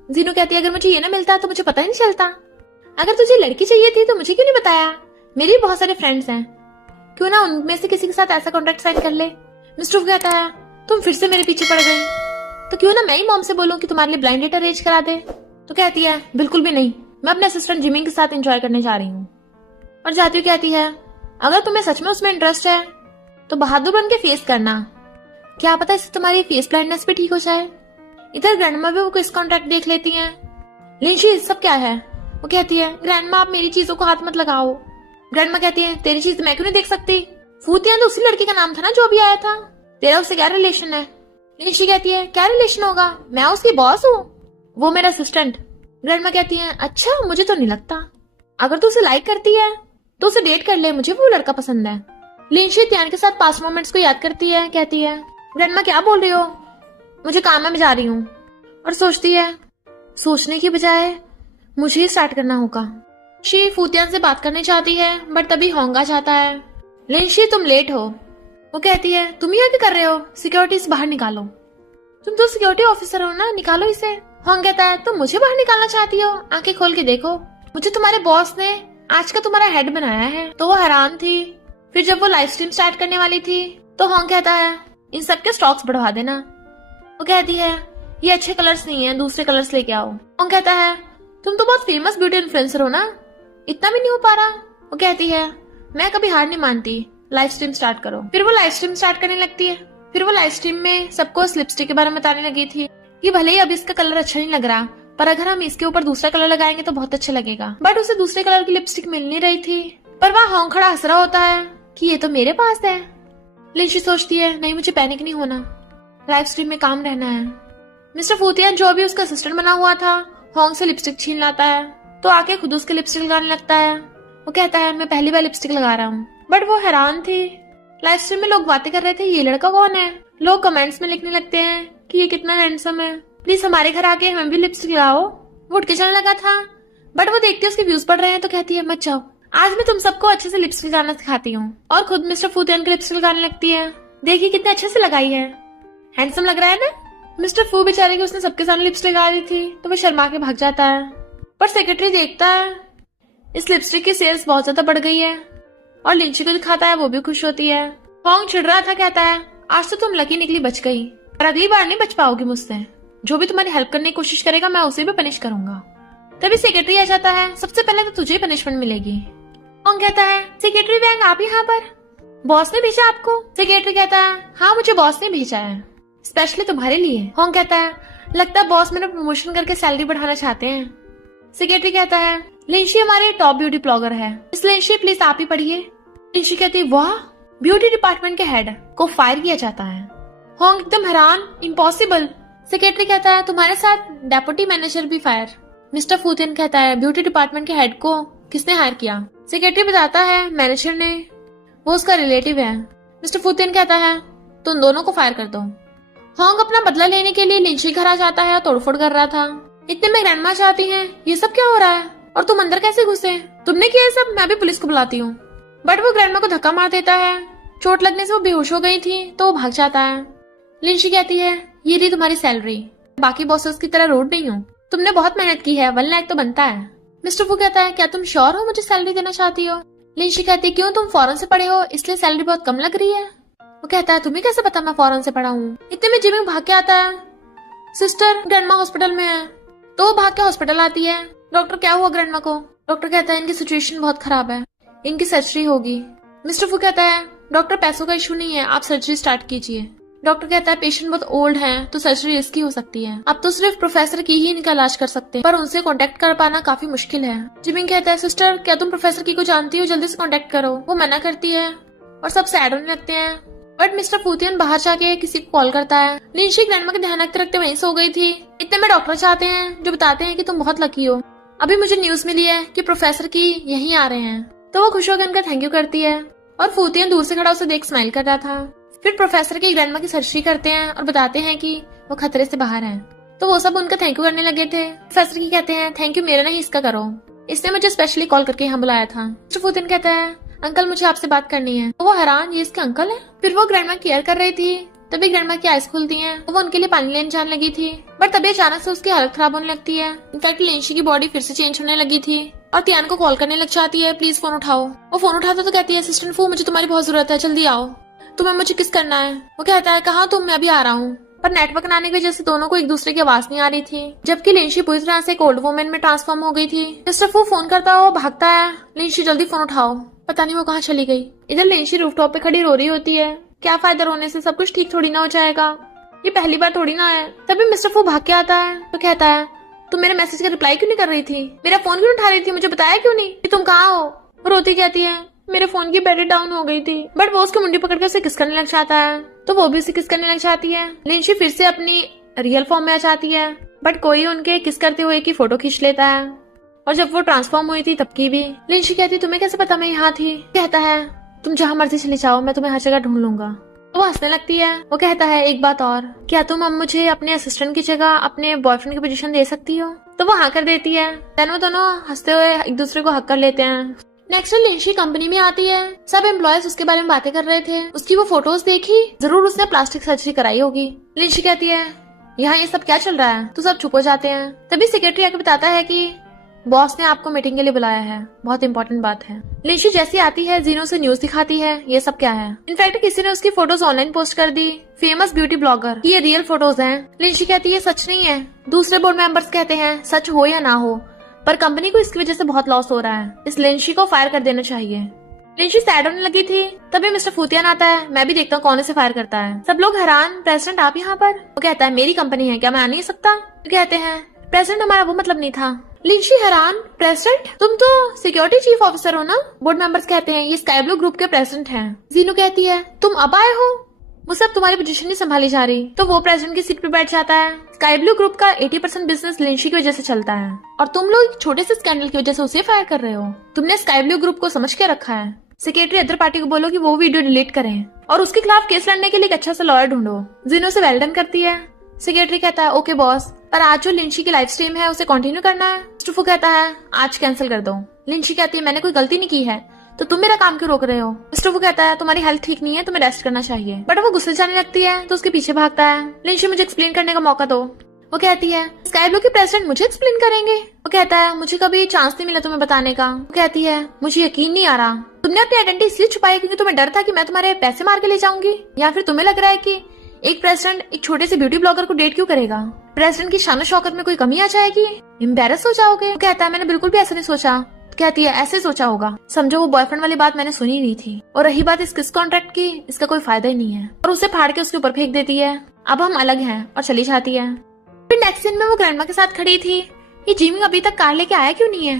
जीनू कहती है अगर मुझे ये ना मिलता तो मुझे पता ही नहीं चलता। अगर तुझे लड़की चाहिए थी तो मुझे क्यों नहीं बताया? मेरे भी बहुत सारे फ्रेंड्स हैं, क्यों ना उनमें से किसी के साथ ऐसा कॉन्ट्रैक्ट साइन कर ले। मिस्टर कहता है तुम फिर से मेरे पीछे पड़ गई, तो क्यों ना मैं ही मॉम से बोलूं कि तुम्हारे लिए ब्लाइंड डेट अरेंज करा दे। तो कहती है बिल्कुल भी नहीं, मैं अपने असिस्टेंट जिमिंग के साथ एंजॉय करने जा रही हूँ। और जाती हुई कहती है अगर तुम्हें सच में उसमें इंटरेस्ट है तो बहादुर बन के फेस करना, क्या पता इससे तुम्हारी फेस ब्लाइंडनेस भी ठीक हो जाए। इधर ग्रैंडमा भी वो किस कॉन्ट्रैक्ट देख लेती हैं। लिंशी सब क्या है? वो कहती है ग्रैंडमा आप मेरी चीजों को हाथ मत लगाओ। ग्रैंडमा कहती है तेरी चीज मैं क्यों नहीं देख सकती? फूतिया तो उसी लड़की का नाम था ना जो अभी आया था, तेरा उससे क्या रिलेशन है? लिंशी कहती है क्या रिलेशन होगा, मैं उसकी बॉस हूँ, वो मेरा असिस्टेंट। ग्रैंडमा कहती है अच्छा मुझे तो नहीं लगता, अगर तू उसे लाइक करती है तो उसे डेट कर ले, मुझे वो लड़का पसंद है। लिंशी त्यान के साथ पास्ट मोमेंट्स को याद करती है, कहती है ग्रैंडमा क्या बोल रही हो, मुझे काम है मैं जा रही हूँ। और सोचती है सोचने की बजाय मुझे ही स्टार्ट करना होगा। शी फूतियान से बात करनी चाहती है बट तभी होंगा चाहता है लिंशी तुम लेट हो। वो कहती है तुम यहाँ क्या कर रहे हो, सिक्योरिटी से बाहर निकालो, तुम तो सिक्योरिटी ऑफिसर हो ना, निकालो इसे। होंग कहता है तुम मुझे बाहर निकालना चाहती हो, आंखें खोल के देखो, मुझे तुम्हारे बॉस ने आज का तुम्हारा हेड बनाया है। तो वो हैरान थी। फिर जब वो लाइव स्ट्रीम स्टार्ट करने वाली थी तो होंग कहता है इन सबके स्टॉक्स बढ़वा देना। वो कहती है ये अच्छे कलर्स नहीं है, दूसरे कलर्स लेके आओ। होंग कहता है तुम तो बहुत फेमस ब्यूटी इन्फ्लुएंसर हो ना, इतना भी नहीं हो पा रहा। वो कहती है मैं कभी हार नहीं मानती, लाइव स्ट्रीम स्टार्ट करो। फिर वो लाइव स्ट्रीम स्टार्ट करने लगती है। फिर वो लाइव स्ट्रीम में सबको इस लिपस्टिक के बारे में बताने लगी थी कि भले ही अब इसका कलर अच्छा नहीं लग रहा, पर अगर हम इसके ऊपर दूसरा कलर लगाएंगे तो बहुत अच्छा लगेगा। बट उसे दूसरे कलर की लिपस्टिक मिल नहीं रही थी, पर वहाँ होंग खड़ा हंस रहा होता है कि ये तो मेरे पास है। लिंशी सोचती है नहीं मुझे पैनिक नहीं होना, लाइव स्ट्रीम में काम रहना है। मिस्टर फूतियान जो अभी उसका असिस्टेंट बना हुआ था होंग से लिपस्टिक छीन लाता है, तो आके खुद उसके लिपस्टिक लगाने लगता है। वो कहता है मैं पहली बार लिपस्टिक लगा रहा हूँ। बट वो हैरान थी। लाइव स्ट्रीम में लोग बातें कर रहे थे ये लड़का कौन है, लोग कमेंट्स में लिखने लगते हैं कि ये कितना हैंडसम है, प्लीज हमारे घर आके हमें भी लिपस्टिक लगाओ। वो उठ के चलने लगा था, बट वो देखती है उसके व्यूज बढ़ रहे हैं तो कहती है मत जाओ, आज मैं तुम सबको अच्छे से लिपस्टिक लगाना सिखाती हूँ। और खुद मिस्टर फूतियान की लिपस्टिक लगाने लगती है। देखिए कितने अच्छे से लगाई है, हैंडसम लग रहा है ना। मिस्टर फू बेचारे की उसने सबके सामने लिपस्टिक लगा दी थी तो वो शर्मा के भाग जाता है। पर सेक्रेटरी देखता है इस लिपस्टिक की सेल्स बहुत ज्यादा बढ़ गई है और लिंची को दिखाता है, वो भी खुश होती है। होंग चिढ़ रहा था, कहता है आज तो तुम लकी निकली, बच गई, पर अगली बार नहीं बच पाओगी मुझसे, जो भी तुम्हारी हेल्प करने की कोशिश करेगा मैं उसे भी पनिश करूंगा। तभी सेक्रेटरी आ जाता है, सबसे पहले तो तुझे पनिशमेंट मिलेगी। होंग कहता है सेक्रेटरी वैंग आप यहाँ पर, बॉस ने भेजा आपको? सेक्रेटरी कहता है हाँ मुझे बॉस ने भेजा है, स्पेशली तुम्हारे लिए। होंग कहता है लगता है बॉस मेरा प्रमोशन करके सैलरी बढ़ाना चाहते हैं। सेक्रेटरी कहता है लिंशी हमारे टॉप ब्यूटी ब्लॉगर है, इसलिए लिंशी प्लीज आप ही पढ़िए। लिंशी कहती है वाह, ब्यूटी डिपार्टमेंट के हेड को फायर किया जाता है। होंग एकदम हैरान, इम्पॉसिबल। सेक्रेटरी कहता है तुम्हारे साथ डेप्यूटी मैनेजर भी फायर। मिस्टर फूतियन कहता है ब्यूटी डिपार्टमेंट के हेड को किसने हायर किया? सेक्रेटरी बताता है मैनेजर ने, वो उसका रिलेटिव है। मिस्टर फूतियन कहता है तुम दोनों को फायर कर दो। होंग अपना बदला लेने के लिए लिंशी घर आ जाता है और तोड़फोड़ कर रहा था। इतने में ग्रैंडमा चाहती हैं ये सब क्या हो रहा है और तुम अंदर कैसे घुसे, तुमने किया ये सब, मैं भी पुलिस को बुलाती हूँ। बट वो ग्रैंडमा को धक्का मार देता है, चोट लगने से वो बेहोश हो गई थी तो वो भाग जाता है। लिंशी कहती है ये रही तुम्हारी सैलरी, बाकी बॉसेस की तरह रूड नहीं हूँ, तुमने बहुत मेहनत की है, 1 लाख तो बनता है। मिस्टर फू कहता है क्या तुम श्योर हो मुझे सैलरी देना चाहती हो? लिंशी कहती है क्यों तुम फॉरेन से पढ़े हो इसलिए सैलरी बहुत कम लग रही है? वो कहता है तुम्हें कैसे पता मैं फॉरेन से पढ़ा हूँ? इतने में जिमिंग भाग के आता है, सिस्टर ग्रैंडमा हॉस्पिटल में है। तो वो भाग के हॉस्पिटल आती है। डॉक्टर क्या हुआ ग्रैंडमा को? डॉक्टर कहता है इनकी सिचुएशन बहुत खराब है, इनकी सर्जरी होगी। मिस्टर फू कहता है डॉक्टर पैसों का इशू नहीं है, आप सर्जरी स्टार्ट कीजिए। डॉक्टर कहता है पेशेंट बहुत ओल्ड है तो सर्जरी रिस्की हो सकती है, अब तो सिर्फ प्रोफेसर की ही इनका इलाज कर सकते हैं, पर उनसे कांटेक्ट कर पाना काफी मुश्किल है। जिमिंग कहता है सिस्टर क्या तुम प्रोफेसर की को जानती हो, जल्दी से कांटेक्ट करो। वो मना करती है और सब सैड होने लगते हैं। बट मिस्टर फूतियन बाहर जाके किसी को कॉल करता है। लिंशी ग्रैंडमा के ध्यान रखते रखते वहीं सो गई थी। इतने में डॉक्टर चाहते हैं जो बताते हैं कि तुम बहुत लकी हो, अभी मुझे न्यूज मिली है कि प्रोफेसर की यहीं आ रहे हैं। तो वो खुश होकर उनका थैंक यू करती है और फूतियन दूर से खड़ा उसे देख स्माइल कर रहा था। फिर प्रोफेसर की ग्रैंडमा की सर्जरी करते हैं और बताते हैं कि वो खतरे से बाहर हैं। तो वो सब उनका थैंक यू करने लगे थे। प्रोफेसर की कहते हैं थैंक यू मेरा नहीं इसका करो, इसने मुझे स्पेशली कॉल करके यहाँ बुलाया था। मिस्टर फूतियन कहता है अंकल मुझे आपसे बात करनी है। तो वो हैरान ये इसके अंकल है। फिर वो ग्रैंडमा केयर कर रही थी, तभी ग्रैंडमा की आइज खुलती हैं। वो उनके लिए पानी लेने जाने लगी थी। बट तभी अचानक से उसकी हालत खराब होने लगती है। इनफैक्ट लिंशी की बॉडी फिर से चेंज होने लगी थी और तियान को कॉल करने लग जाती है, प्लीज फोन उठाओ। वो फोन उठाता तो कहती है, असिस्टेंट फू मुझे तुम्हारी बहुत जरूरत है, जल्दी आओ, तुम्हें मुझे किस करना है। वो कहता है, कहाँ तुम, मैं अभी आ रहा हूँ। पर नेटवर्क न आने की वजह से दोनों को एक दूसरे की आवाज नहीं आ रही थी, जबकि लिंशी पूरी तरह से एक ओल्ड वुमेन में ट्रांसफॉर्म हो गई थी। मिस्टर फू फोन करता है, वो भागता है, लिंशी जल्दी फोन उठाओ। पता नहीं वो कहाँ चली गई। इधर लिंशी रूफटॉप पे खड़ी रो रही होती है, क्या फायदा रोने से, सब कुछ ठीक थोड़ी ना हो जाएगा, ये पहली बार थोड़ी ना है। तभी मिस्टर फू भाग के आता है तो कहता है, तुम मेरे मैसेज का रिप्लाई क्यों नहीं कर रही थी, मेरा फोन क्यों उठा रही थी, मुझे बताया क्यों नहीं कि तुम कहाँ हो। रोती कहती है, मेरे फोन की बैटरी डाउन हो गई थी। बट वो उसकी मुंडी पकड़ के उसे किस करने लग जाता है, तो वो भी उसे किस करने लग जाती है। लिंशी फिर से अपनी रियल फॉर्म में आ जाती है, बट कोई उनके किस करते हुए की फोटो खींच लेता है। और जब वो ट्रांसफॉर्म हुई थी तब की भी। लिंशी कहती, तुम्हें कैसे पता मैं यहाँ थी। कहता है, तुम जहाँ मर्जी चले जाओ, मैं तुम्हें हर जगह ढूंढ लूंगा। वो हंसने लगती है। वो कहता है, एक बात और, क्या तुम अब मुझे अपने असिस्टेंट की जगह अपने बॉयफ्रेंड की पोजीशन दे सकती हो। तो वो हाँ कर देती है। देन वो दोनों हंसते हुए एक दूसरे को हक कर लेते हैं। नेक्स्ट लिंशी कंपनी में आती है। सब एम्प्लॉयज उसके बारे में बातें कर रहे थे। उसकी वो फोटोज देखी, जरूर उसने प्लास्टिक सर्जरी कराई होगी। लिंशी कहती है, यहाँ ये सब क्या चल रहा है, तो सब चुप हो जाते हैं। तभी सेक्रेटरी आके बताता है कि बॉस ने आपको मीटिंग के लिए बुलाया है, बहुत इंपॉर्टेंट बात है। लिंशी जैसी आती है, जीनो से न्यूज दिखाती है, ये सब क्या है। इनफैक्ट किसी ने उसकी फोटोज ऑनलाइन पोस्ट कर दी, फेमस ब्यूटी ब्लॉगर, ये रियल फोटोज हैं। लिंशी कहती है, सच नहीं है। दूसरे बोर्ड मेंबर्स कहते हैं, सच हो या ना हो, पर कंपनी को इसकी वजह से बहुत लॉस हो रहा है, इस लिंशी को फायर कर देना चाहिए। लिंशी सैड होने लगी थी। तभी मिस्टर फूतियान आता है, मैं भी देखता हूँ कौन इसे फायर करता है। सब लोग हैरान, प्रेसिडेंट आप यहाँ पर। वो कहता है, मेरी कंपनी है, क्या मैं आ नहीं सकता। तो कहते हैं, प्रेसिडेंट हमारा वो मतलब नहीं था। लिंशी हैरान, प्रेसिडेंट, तुम तो सिक्योरिटी चीफ ऑफिसर हो ना। बोर्ड मेंबर्स कहते हैं, ये स्काई ब्लू ग्रुप के प्रेसिडेंट हैं। जीनू कहती है, तुम अब आए हो, मुझसे अब तुम्हारी पोजीशन नहीं संभाली जा रही। तो वो प्रेसिडेंट की सीट पे बैठ जाता है। स्काई ब्लू ग्रुप का 80% बिजनेस लिंशी की वजह से चलता है, और तुम लोग एक छोटे से स्कैंडल की वजह से उसे फायर कर रहे हो। तुमने स्काई ब्लू ग्रुप को समझ के रखा है। सेक्रेटरी अदर पार्टी को बोलो कि वो वीडियो डिलीट करें और उसके खिलाफ केस लड़ने के लिए एक अच्छा सा लॉयर ढूंढो। जीनो से वेलडन करती है। सेक्रेटरी कहता है, ओके बॉस, पर आज जो लिंशी की लाइव स्ट्रीम है उसे कंटिन्यू करना है। स्टूफो कहता है, आज कैंसिल कर दो। लिंशी कहती है, मैंने कोई गलती नहीं की है, तो तुम मेरा काम क्यों रोक रहे हो। स्टूफो कहता है, तुम्हारी हेल्थ ठीक नहीं है, तुम्हें रेस्ट करना चाहिए। बट वो गुस्से जाने लगती है तो उसके पीछे भागता है। लिंशी, मुझे एक्सप्लेन करने का मौका दो। वो कहती है, स्काई ब्लू के प्रेसिडेंट मुझे एक्सप्लेन करेंगे। वो कहता है, मुझे कभी चांस नहीं मिला तुम्हें बताने का। वो कहती है, मुझे यकीन नहीं आ रहा, तुमने अपनी आइडेंटिटी इसलिए छुपाई क्योंकि तुम्हें डर था कि मैं तुम्हारे पैसे मार के ले जाऊंगी, या फिर तुम्हें लग रहा है कि एक प्रेसिडेंट एक छोटे से ब्यूटी ब्लॉगर को डेट क्यों करेगा। प्रेसिडेंट की शान शौकत में कोई कमी आ जाएगी, एम्बेरस हो जाओगे। वो कहता है, मैंने बिल्कुल भी ऐसा नहीं सोचा। कहती है, ऐसे सोचा होगा, समझो वो बॉयफ्रेंड वाली बात मैंने सुनी नहीं थी। और रही बात इस किस कॉन्ट्रैक्ट की, इसका कोई फायदा ही नहीं है, और उसे फाड़ के उसके ऊपर फेंक देती है। अब हम अलग हैं, और चली जाती है। फिर नेक्स्ट सीन में वो ग्रैंडमा के साथ खड़ी थी। ये जिमी अभी तक कार लेके आया क्यों नहीं है,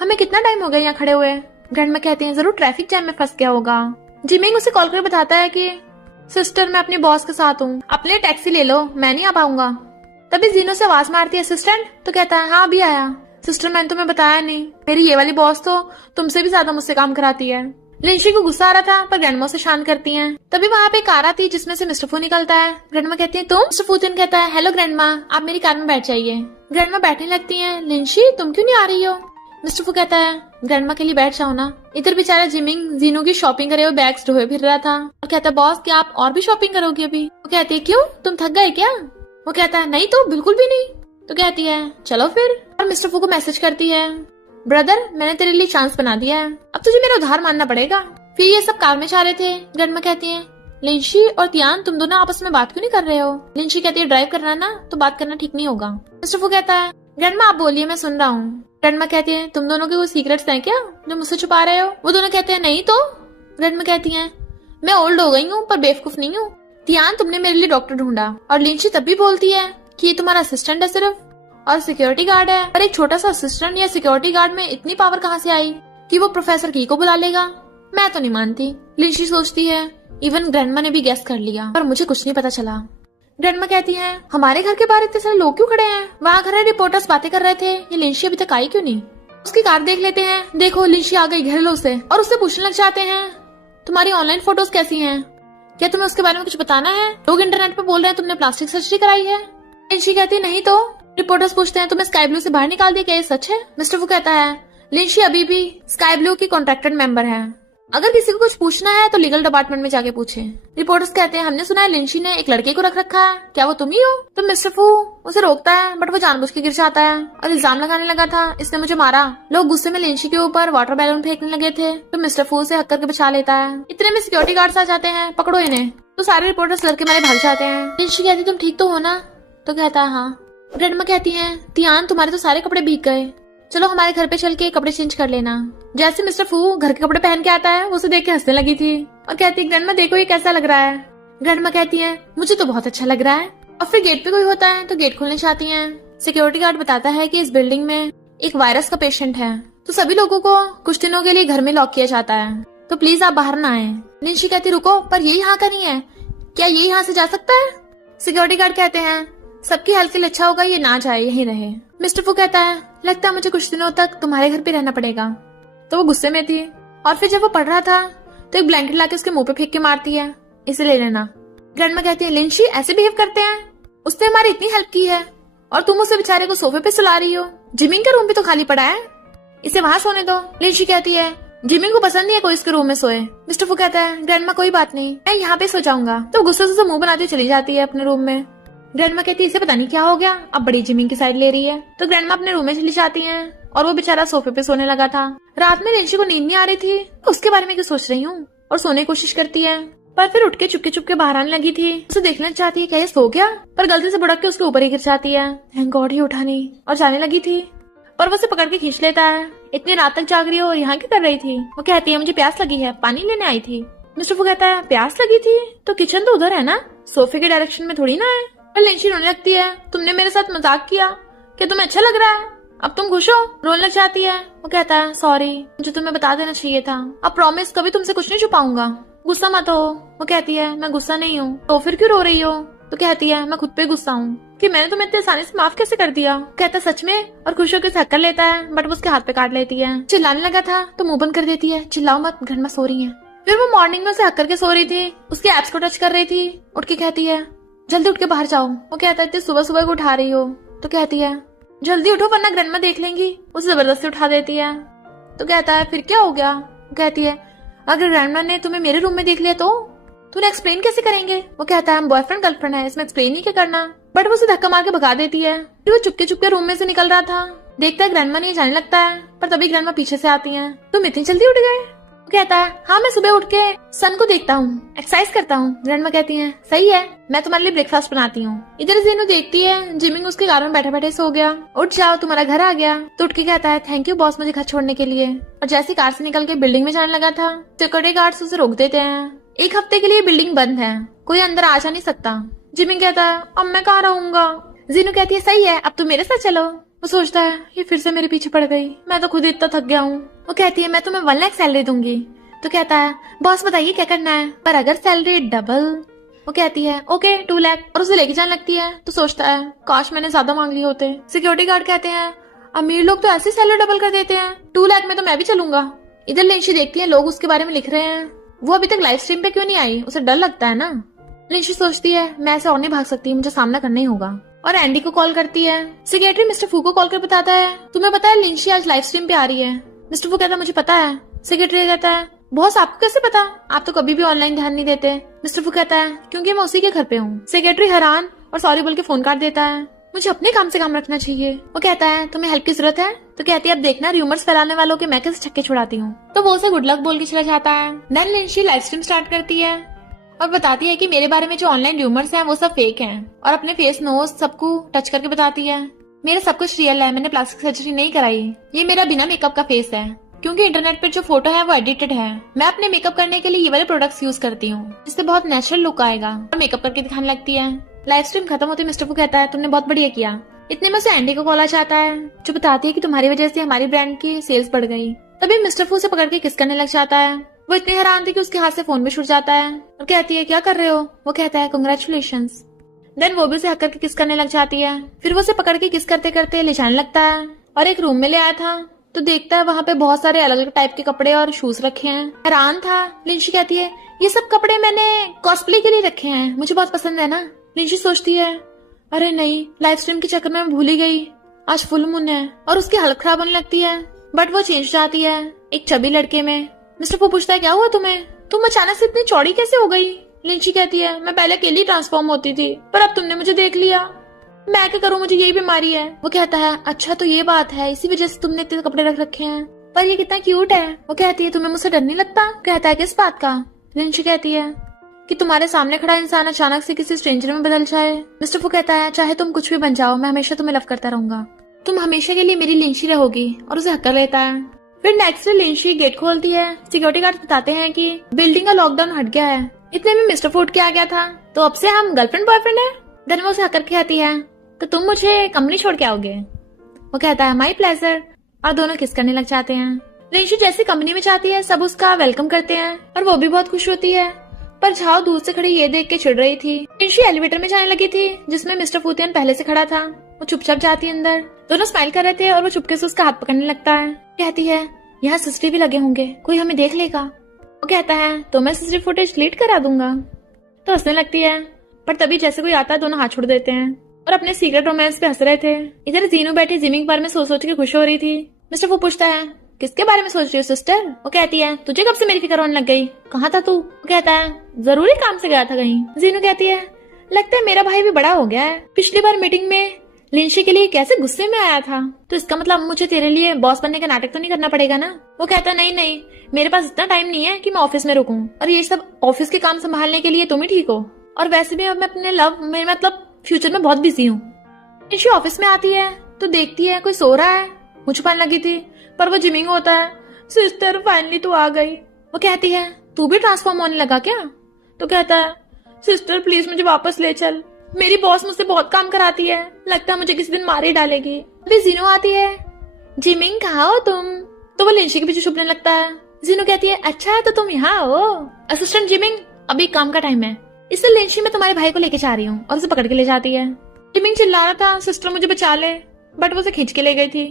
हमें कितना टाइम हो गया यहाँ खड़े हुए। ग्रैंडमा कहते हैं, जरूर ट्रैफिक जैम में फंस गया होगा। जिमिंग उसे कॉल कर बताता है कि सिस्टर मैं अपने बॉस के साथ हूँ, अपने टैक्सी ले लो, मैं नहीं आ पाऊंगा। तभी जीनो से आवाज मारती है, असिस्टेंट। तो कहता है, हाँ अभी आया। सिस्टर मैंने तुम्हें बताया नहीं, मेरी ये वाली बॉस तो तुमसे भी ज्यादा मुझसे काम कराती है। लिंशी को गुस्सा आ रहा था, पर ग्रैंडमा से शांत करती हैं। तभी वहाँ पे कार आती है जिसमें से मिस्टर फू निकलता है। ग्रैंडमा कहती है, तुम। मिस्टर फूतिन कहता है, हेलो ग्रैंडमा, आप मेरी कार में बैठ जाइए। ग्रैंडमा बैठने लगती है। लिंशी तुम क्यों नहीं आ रही हो। मिस्टर फू कहता है, ग्रैंडमा के लिए बैठ जाओ ना। इधर बेचारा जिमिंग जीनू की शॉपिंग करे हुए बैग्स ढोए फिर रहा था और कहता है, बॉस क्या आप और भी शॉपिंग करोगे अभी। वो कहती है, क्यों तुम थक गए क्या। वो कहता है, नहीं तो बिल्कुल भी नहीं। तो कहती है, चलो फिर। और मिस्टर फू को मैसेज करती है, ब्रदर मैंने तेरे लिए चांस बना दिया है, अब तुझे मेरा उधार मानना पड़ेगा। फिर ये सब कार में जा रहे थे। ग्रैंडमा कहती है, लिंशी और तियान तुम दोनों आपस में बात क्यों नहीं कर रहे हो। लिंशी कहती है, ड्राइव करना ना तो बात करना ठीक नहीं होगा। मिस्टर फू कहता है, ग्रैंडमा आप बोलिए, मैं सुन रहा हूँ। ग्रैंडमा कहती है, तुम दोनों के वो सीक्रेट्स हैं क्या जो मुझसे छुपा रहे हो। वो दोनों कहते हैं, नहीं तो। ग्रैंडमा कहती है, मैं ओल्ड हो गई हूँ पर बेवकूफ नहीं हूँ। तियान तुमने मेरे लिए डॉक्टर ढूंढा। और लिंशी तब भी बोलती है कि ये तुम्हारा असिस्टेंट है सिर्फ, और सिक्योरिटी गार्ड है। पर एक छोटा सा असिस्टेंट या सिक्योरिटी गार्ड में इतनी पावर कहाँ से आई कि वो प्रोफेसर की को बुला लेगा। मैं तो नहीं मानती। लिंशी सोचती है, इवन ग्रैंडमा ने भी गेस कर लिया पर मुझे कुछ नहीं पता चला। ग्रैंडमा कहती है, हमारे घर के बाहर इतने सारे लोग क्यों खड़े हैं, वहाँ खड़े रिपोर्टर्स बातें कर रहे थे, ये लिंशी अभी तक आई क्यों नहीं। उसकी कार देख लेते हैं, देखो लिंशी आ गई घरेलू से, और उससे पूछने लग जाते हैं, तुम्हारी ऑनलाइन फोटोज कैसी हैं, क्या तुम्हें उसके बारे में कुछ बताना है। लोग इंटरनेट पे बोल रहे हैं तुमने प्लास्टिक सर्जरी कराई है। लिंशी कहती है, नहीं तो। रिपोर्टर्स पूछते हैं, तुम्हें स्काई ब्लू से बाहर निकाल दिया, क्या ये सच है। मिस्टर वो कहता है, लिंशी अभी भी स्काई ब्लू की कॉन्ट्रैक्टेड मेंबर है, अगर किसी को कुछ पूछना है तो लीगल डिपार्टमेंट में जाके पूछे। रिपोर्टर्स कहते हैं हमने सुना है लिंशी ने एक लड़के को रख रखा है, क्या वो तुम ही हो? तो मिस्टर फू उसे रोकता है बट वो जानबूझ के गिर जाता है और इल्जाम लगाने लगा था इसने मुझे मारा। लोग गुस्से में लिंशी के ऊपर वाटर बैलून फेंकने लगे थे तो मिस्टर फू उसे हक करके बचा लेता है। इतने में सिक्योरिटी गार्ड्स आ जाते हैं, पकड़ो इन्हें। तो सारे रिपोर्टर्स लड़के मारे भाग जाते हैं। लिंशी कहती तुम ठीक तो हो ना? तो कहता है हाँ। ग्रैंडमा कहती है तियान तुम्हारे तो सारे कपड़े भीग गए, चलो हमारे घर पे चल के कपड़े चेंज कर लेना। जैसे मिस्टर फू घर के कपड़े पहन के आता है वो उसे देख के हंसने लगी थी और कहती है ग्रैंडमा देखो ये कैसा लग रहा है। ग्रैंडमा कहती है मुझे तो बहुत अच्छा लग रहा है। और फिर गेट पे कोई होता है तो गेट खोलने चाहती है। सिक्योरिटी गार्ड बताता है कि इस बिल्डिंग में एक वायरस का पेशेंट है तो सभी लोगों को कुछ दिनों के लिए घर में लॉक किया जाता है, तो प्लीज आप बाहर ना आए। लिंशी कहती रुको, पर ये यहाँ का नहीं है, क्या ये यहाँ से जा सकता है? सिक्योरिटी गार्ड कहते हैं सबकी हेल्थ के लिए अच्छा होगा ये ना जाए, यहीं रहे। मिस्टर फू कहता है लगता है मुझे कुछ दिनों तक तुम्हारे घर पे रहना पड़ेगा। तो वो गुस्से में थी और फिर जब वो पढ़ रहा था तो एक ब्लैंकेट लाके उसके मुंह पे फेंक के मारती है, इसे ले लेना। ग्रैंडमा कहती है लिंशी ऐसे बिहेव करते हैं, उसने हमारी इतनी हेल्प की है और तुम उसे बेचारे को सोफे पे सुला रही हो। जिमिंग का रूम भी तो खाली पड़ा है, इसे वहां सोने दो। लिंशी कहती है जिमिंग को पसंद नहीं है कोई इसके रूम में सोए। मिस्टर फू कहता है ग्रैंडमा कोई बात नहीं, मैं यहाँ पे सो जाऊंगा। तो गुस्से से मुंह बनाती चली जाती है अपने रूम में। ग्रैंडमा कहती है इसे पता नहीं क्या हो गया, अब बड़ी जिमिंग की साइड ले रही है। तो ग्रैंडमा अपने रूम में चली जाती है और वो बेचारा सोफे पे सोने लगा था। रात में लिंशी को नींद नहीं आ रही थी, उसके बारे में क्यों सोच रही हूँ, और सोने की कोशिश करती है पर फिर उठ के चुपके चुपके बाहर आने लगी थी। उसे देखना चाहती है क्या ये सो गया, पर गलती से बुड़क के उसके ऊपर ही गिर जाती है। थैंक गॉड ही उठा नहीं, और जाने लगी थी पर वो उसे पकड़ के खींच लेता है। इतनी रात तक जाग रही हो और यहाँ क्या कर रही थी? वो कहती है मुझे प्यास लगी है, पानी लेने आई थी। मिस्टर फू कहता है प्यास लगी थी तो किचन तो उधर है ना, सोफे के डायरेक्शन में थोड़ी ना है। पर लिंशी रोने लगती है तुमने मेरे साथ मजाक किया, क्या तुम्हें अच्छा लग रहा है, अब तुम खुश हो? रोने लग जाती है। वो कहता है सॉरी, मुझे तुम्हें बता देना चाहिए था, अब प्रॉमिस कभी तुमसे कुछ नहीं छुपाऊंगा, गुस्सा मत हो। वो कहती है मैं गुस्सा नहीं हूँ। तो फिर क्यों रो रही हो? तो कहती है मैं खुद पे गुस्सा हूँ कि मैंने तुम्हें इतनी आसानी से माफ कैसे कर दिया। कहता सच में, और खुश होकर हक कर लेता है बट वो उसके हाथ पे काट लेती है। चिल्लाने लगा था तो मुंह बंद कर देती है, चिल्लाओ मत, घर में सो रही है। फिर वो मॉर्निंग में उसे हक करके सो रही थी, उसके एब्स को टच कर रही थी। उठ के कहती है जल्दी उठ के बाहर जाओ। वो कहता है इतनी सुबह सुबह को उठा रही हो? तो कहती है जल्दी उठो वरना ग्रैंडमा देख लेंगी। उसे जबरदस्ती उठा देती है। तो कहता है फिर क्या हो गया? कहती है अगर ग्रैंडमा ने तुम्हें मेरे रूम में देख लिया तो तूने एक्सप्लेन कैसे करेंगे? वो कहता है हम बॉयफ्रेंड गर्लफ्रेंड है, इसमें एक्सप्लेन ही क्या करना। बट वो उसे धक्का मार के भगा देती है। फिर वो चुपके चुपके रूम में से निकल रहा था, देखता है ग्रैंडमा नहीं जाने लगता है, पर तभी ग्रैंडमा पीछे से आती है। तुम इतनी जल्दी उठ गए? वो कहता है हाँ मैं सुबह उठ के सन को देखता हूँ, एक्सरसाइज करता हूँ। ग्रैंडमा कहती है सही है, मैं तुम्हारे लिए ब्रेकफास्ट बनाती हूँ। इधर जीनू देखती है जिमिंग उसके कार में बैठे बैठे सो गया। उठ जाओ तुम्हारा घर आ गया। तो उठ के कहता है थैंक यू बॉस मुझे घर छोड़ने के लिए। और जैसे कार से निकल के बिल्डिंग में जाने लगा था सिक्योरिटी गार्ड्स उसे रोक देते हैं। एक हफ्ते के लिए बिल्डिंग बंद है, कोई अंदर आ जा नहीं सकता। जिमिंग कहता है अब मैं कहाँ रहूंगा? जीनू कहती है सही है अब तुम मेरे साथ चलो। वो सोचता है ये फिर से मेरे पीछे पड़ गई, मैं तो खुद इतना थक गया हूँ। वो कहती है मैं तुम्हें 1 लाख सैलरी दूंगी। तो कहता है बॉस बताइए क्या करना है, पर अगर सैलरी डबल। वो कहती है ओके 2 लाख, और उसे लेके जाने लगती है। तो सोचता है काश मैंने ज्यादा मांग लिए होते। सिक्योरिटी गार्ड कहते हैं अमीर लोग तो ऐसे सैलरी डबल कर देते हैं, 2 लाख में तो मैं भी चलूंगा। इधर लिंशी देखती है लोग उसके बारे में लिख रहे हैं, वो अभी तक लाइव स्ट्रीम पे क्यों नहीं आई, उसे डर लगता है ना। लिंशी सोचती है मैं ऐसे और नहीं भाग सकती, मुझे सामना करना ही होगा, और एंडी को कॉल करती है। सेक्रेटरी मिस्टर फू को कॉल कर बताता है तुम्हें पता है लिंशी आज लाइव स्ट्रीम पे आ रही है। मिस्टर फू कहता है मुझे पता है। सेक्रेटरी कहता है बॉस आपको कैसे पता, आप तो कभी भी ऑनलाइन ध्यान नहीं देते। मिस्टर फू कहता है क्योंकि मैं उसी के घर पे हूँ। सेक्रेटरी हैरान और सॉरी बोल के फोन काट देता है, मुझे अपने काम से काम रखना चाहिए। वो कहता है तुम्हें हेल्प की जरूरत है? तो कहती है अब देखना र्यूमर्स फैलाने वालों के मैं कैसे छक्के छुड़ाती हूँ। तो वो उसे गुड लक बोल के चला जाता है। देन लिंशी लाइव स्ट्रीम स्टार्ट करती है और बताती है कि मेरे बारे में जो ऑनलाइन र्यूमर्स हैं वो सब फेक हैं, और अपने फेस नोज सबको टच करके बताती है मेरा सब कुछ रियल है, मैंने प्लास्टिक सर्जरी नहीं कराई, ये मेरा बिना मेकअप का फेस है, क्योंकि इंटरनेट पर जो फोटो है वो एडिटेड है। मैं अपने मेकअप करने के लिए ये वाले प्रोडक्ट्स यूज करती हूँ, इससे बहुत नेचुरल लुक आएगा, और मेकअप करके दिखाने लगती है। लाइव स्ट्रीम खत्म होते मिस्टर फू कहता है तुमने बहुत बढ़िया किया। इतने में उसे एंडी को कॉल आ जाता है जो बताती है कि तुम्हारी वजह से हमारी ब्रांड की सेल्स बढ़ गई। तभी मिस्टर फू से पकड़ के किस करने लग जाता है। वो इतनी हैरान थी कि उसके हाथ से फोन भी छूट जाता है और कहती है क्या कर रहे हो? वो कहता है कांग्रेचुलेशंस। देन वो भी उसे हक करके किस करने लग जाती है। फिर वो उसे पकड़ के किस करते करते ले जाने लगता है, और एक रूम में ले आया था तो देखता है वहाँ पे बहुत सारे अलग अलग टाइप के कपड़े और शूज रखे हैं। हैरान था। लिंशी कहती है ये सब कपड़े मैंने कॉस्प्ले के लिए रखे हैं, मुझे बहुत पसंद है ना। लिंशी सोचती है अरे नहीं, लाइव स्ट्रीम के चक्कर में मैं भूल ही गई, आज फुल मून है, और उसकी हालत खराब होने लगती है। बट वो चेंज हो जाती है एक चबी लड़के में मिस्टर फू पूछता है क्या हुआ तुम्हें, तुम अचानक से इतनी चौड़ी कैसे हो गई। लिंशी कहती है मैं पहले अकेली ट्रांसफॉर्म होती थी, पर अब तुमने मुझे देख लिया, मैं क्या करूँ, मुझे यही बीमारी है। वो कहता है अच्छा तो ये बात है, इसी वजह से तुमने इतने कपड़े रख रखे हैं, पर ये कितना क्यूट है। वो कहती है तुम्हें मुझसे डर नहीं लगता। कहता है किस बात का। लिंशी कहती है कि तुम्हारे सामने खड़ा इंसान अचानक से किसी स्ट्रेंजर में बदल जाए। मिस्टर फू कहता है चाहे तुम कुछ भी बन जाओ, मैं हमेशा तुम्हें लव करता रहूंगा, तुम हमेशा के लिए मेरी लिंशी रहोगी, और उसे हक कर लेता है। फिर नेक्स्ट डे लिंशी गेट खोलती है। सिक्योरिटी गार्ड बताते हैं कि बिल्डिंग का लॉकडाउन हट गया है। इतने में मिस्टर फूड के आ गया था, तो अब से हम गर्लफ्रेंड बॉयफ्रेंड है। देन वो उसे हक करके कहती है तो तुम मुझे कंपनी छोड़ के आओगे। वो कहता है माई प्लेजर, और दोनों किस करने लग जाते हैं। लिंशी जैसी कंपनी में जाती है, सब उसका वेलकम करते हैं और वो भी बहुत खुश होती है, पर झाओ दूर से खड़ी ये देख के चिढ़ रही थी। लिंशी एलिवेटर में जाने लगी थी जिसमें मिस्टर फूतियन पहले से खड़ा था। वो चुपचाप जाती है अंदर, दोनों स्माइल कर रहे थे और वो चुपके से उसका हाथ पकड़ने लगता है। कहती है यहाँ सीसीटीवी लगे होंगे, कोई हमें देख लेगा। वो कहता है तो मैं सीसीटीवी फुटेज डिलीट करा दूंगा। तो हंसने लगती है, पर तभी जैसे कोई आता है दोनों हाथ छोड़ देते हैं और अपने सीक्रेट रोमांस पे हंस रहे थे। इधर जीनू बैठी जिमी के बारे में सोच सोच के खुश हो रही थी। मिस्टर फू पूछता है किसके बारे में सोच रही हो सिस्टर। वो कहती है तुझे कब से मेरी फिक्र होने लग गई, कहाँ था तू। वो कहता है जरूरी काम से गया था कहीं। जीनू कहती है लगता है मेरा भाई भी बड़ा हो गया है, पिछली बार मीटिंग में लिंशी के लिए कैसे गुस्से में आया था, तो इसका मतलब मुझे तेरे लिए बॉस बनने का नाटक तो नहीं करना पड़ेगा ना। वो कहता है नहीं, मेरे पास इतना टाइम नहीं है कि मैं ऑफिस में रुकूं, और ये सब ऑफिस के काम संभालने के लिए तुम ही ठीक हो, और वैसे भी अब मैं अपने लव में मतलब फ्यूचर में बहुत बिजी हूँ। लिंशी ऑफिस में आती है तो देखती है कोई सो रहा है। मुझ छुपाने लगी थी, पर वो जिमिंग होता है। सिस्टर फाइनली तू आ गई। वो कहती है तू भी ट्रांसफॉर्म होने लगा क्या। तो कहता है सिस्टर प्लीज मुझे वापस ले चल, मेरी बॉस मुझसे बहुत काम कराती है, लगता है मुझे किसी दिन मार ही डालेगी। अभी जीनू आती है, जिमिंग कहाँ हो तुम। तो वो लिंशी के पीछे छुपने लगता है। जीनू कहती है अच्छा तो तुम यहाँ हो। असिस्टेंट जिमिंग अभी काम का टाइम है, इसलिए लिंशी मैं तुम्हारे भाई को लेके जा रही हूँ, और उसे पकड़ के ले जाती है। जिमिंग चिल्ला रहा था सिस्टर मुझे बचा ले, बट वो उसे खींच के ले गई थी।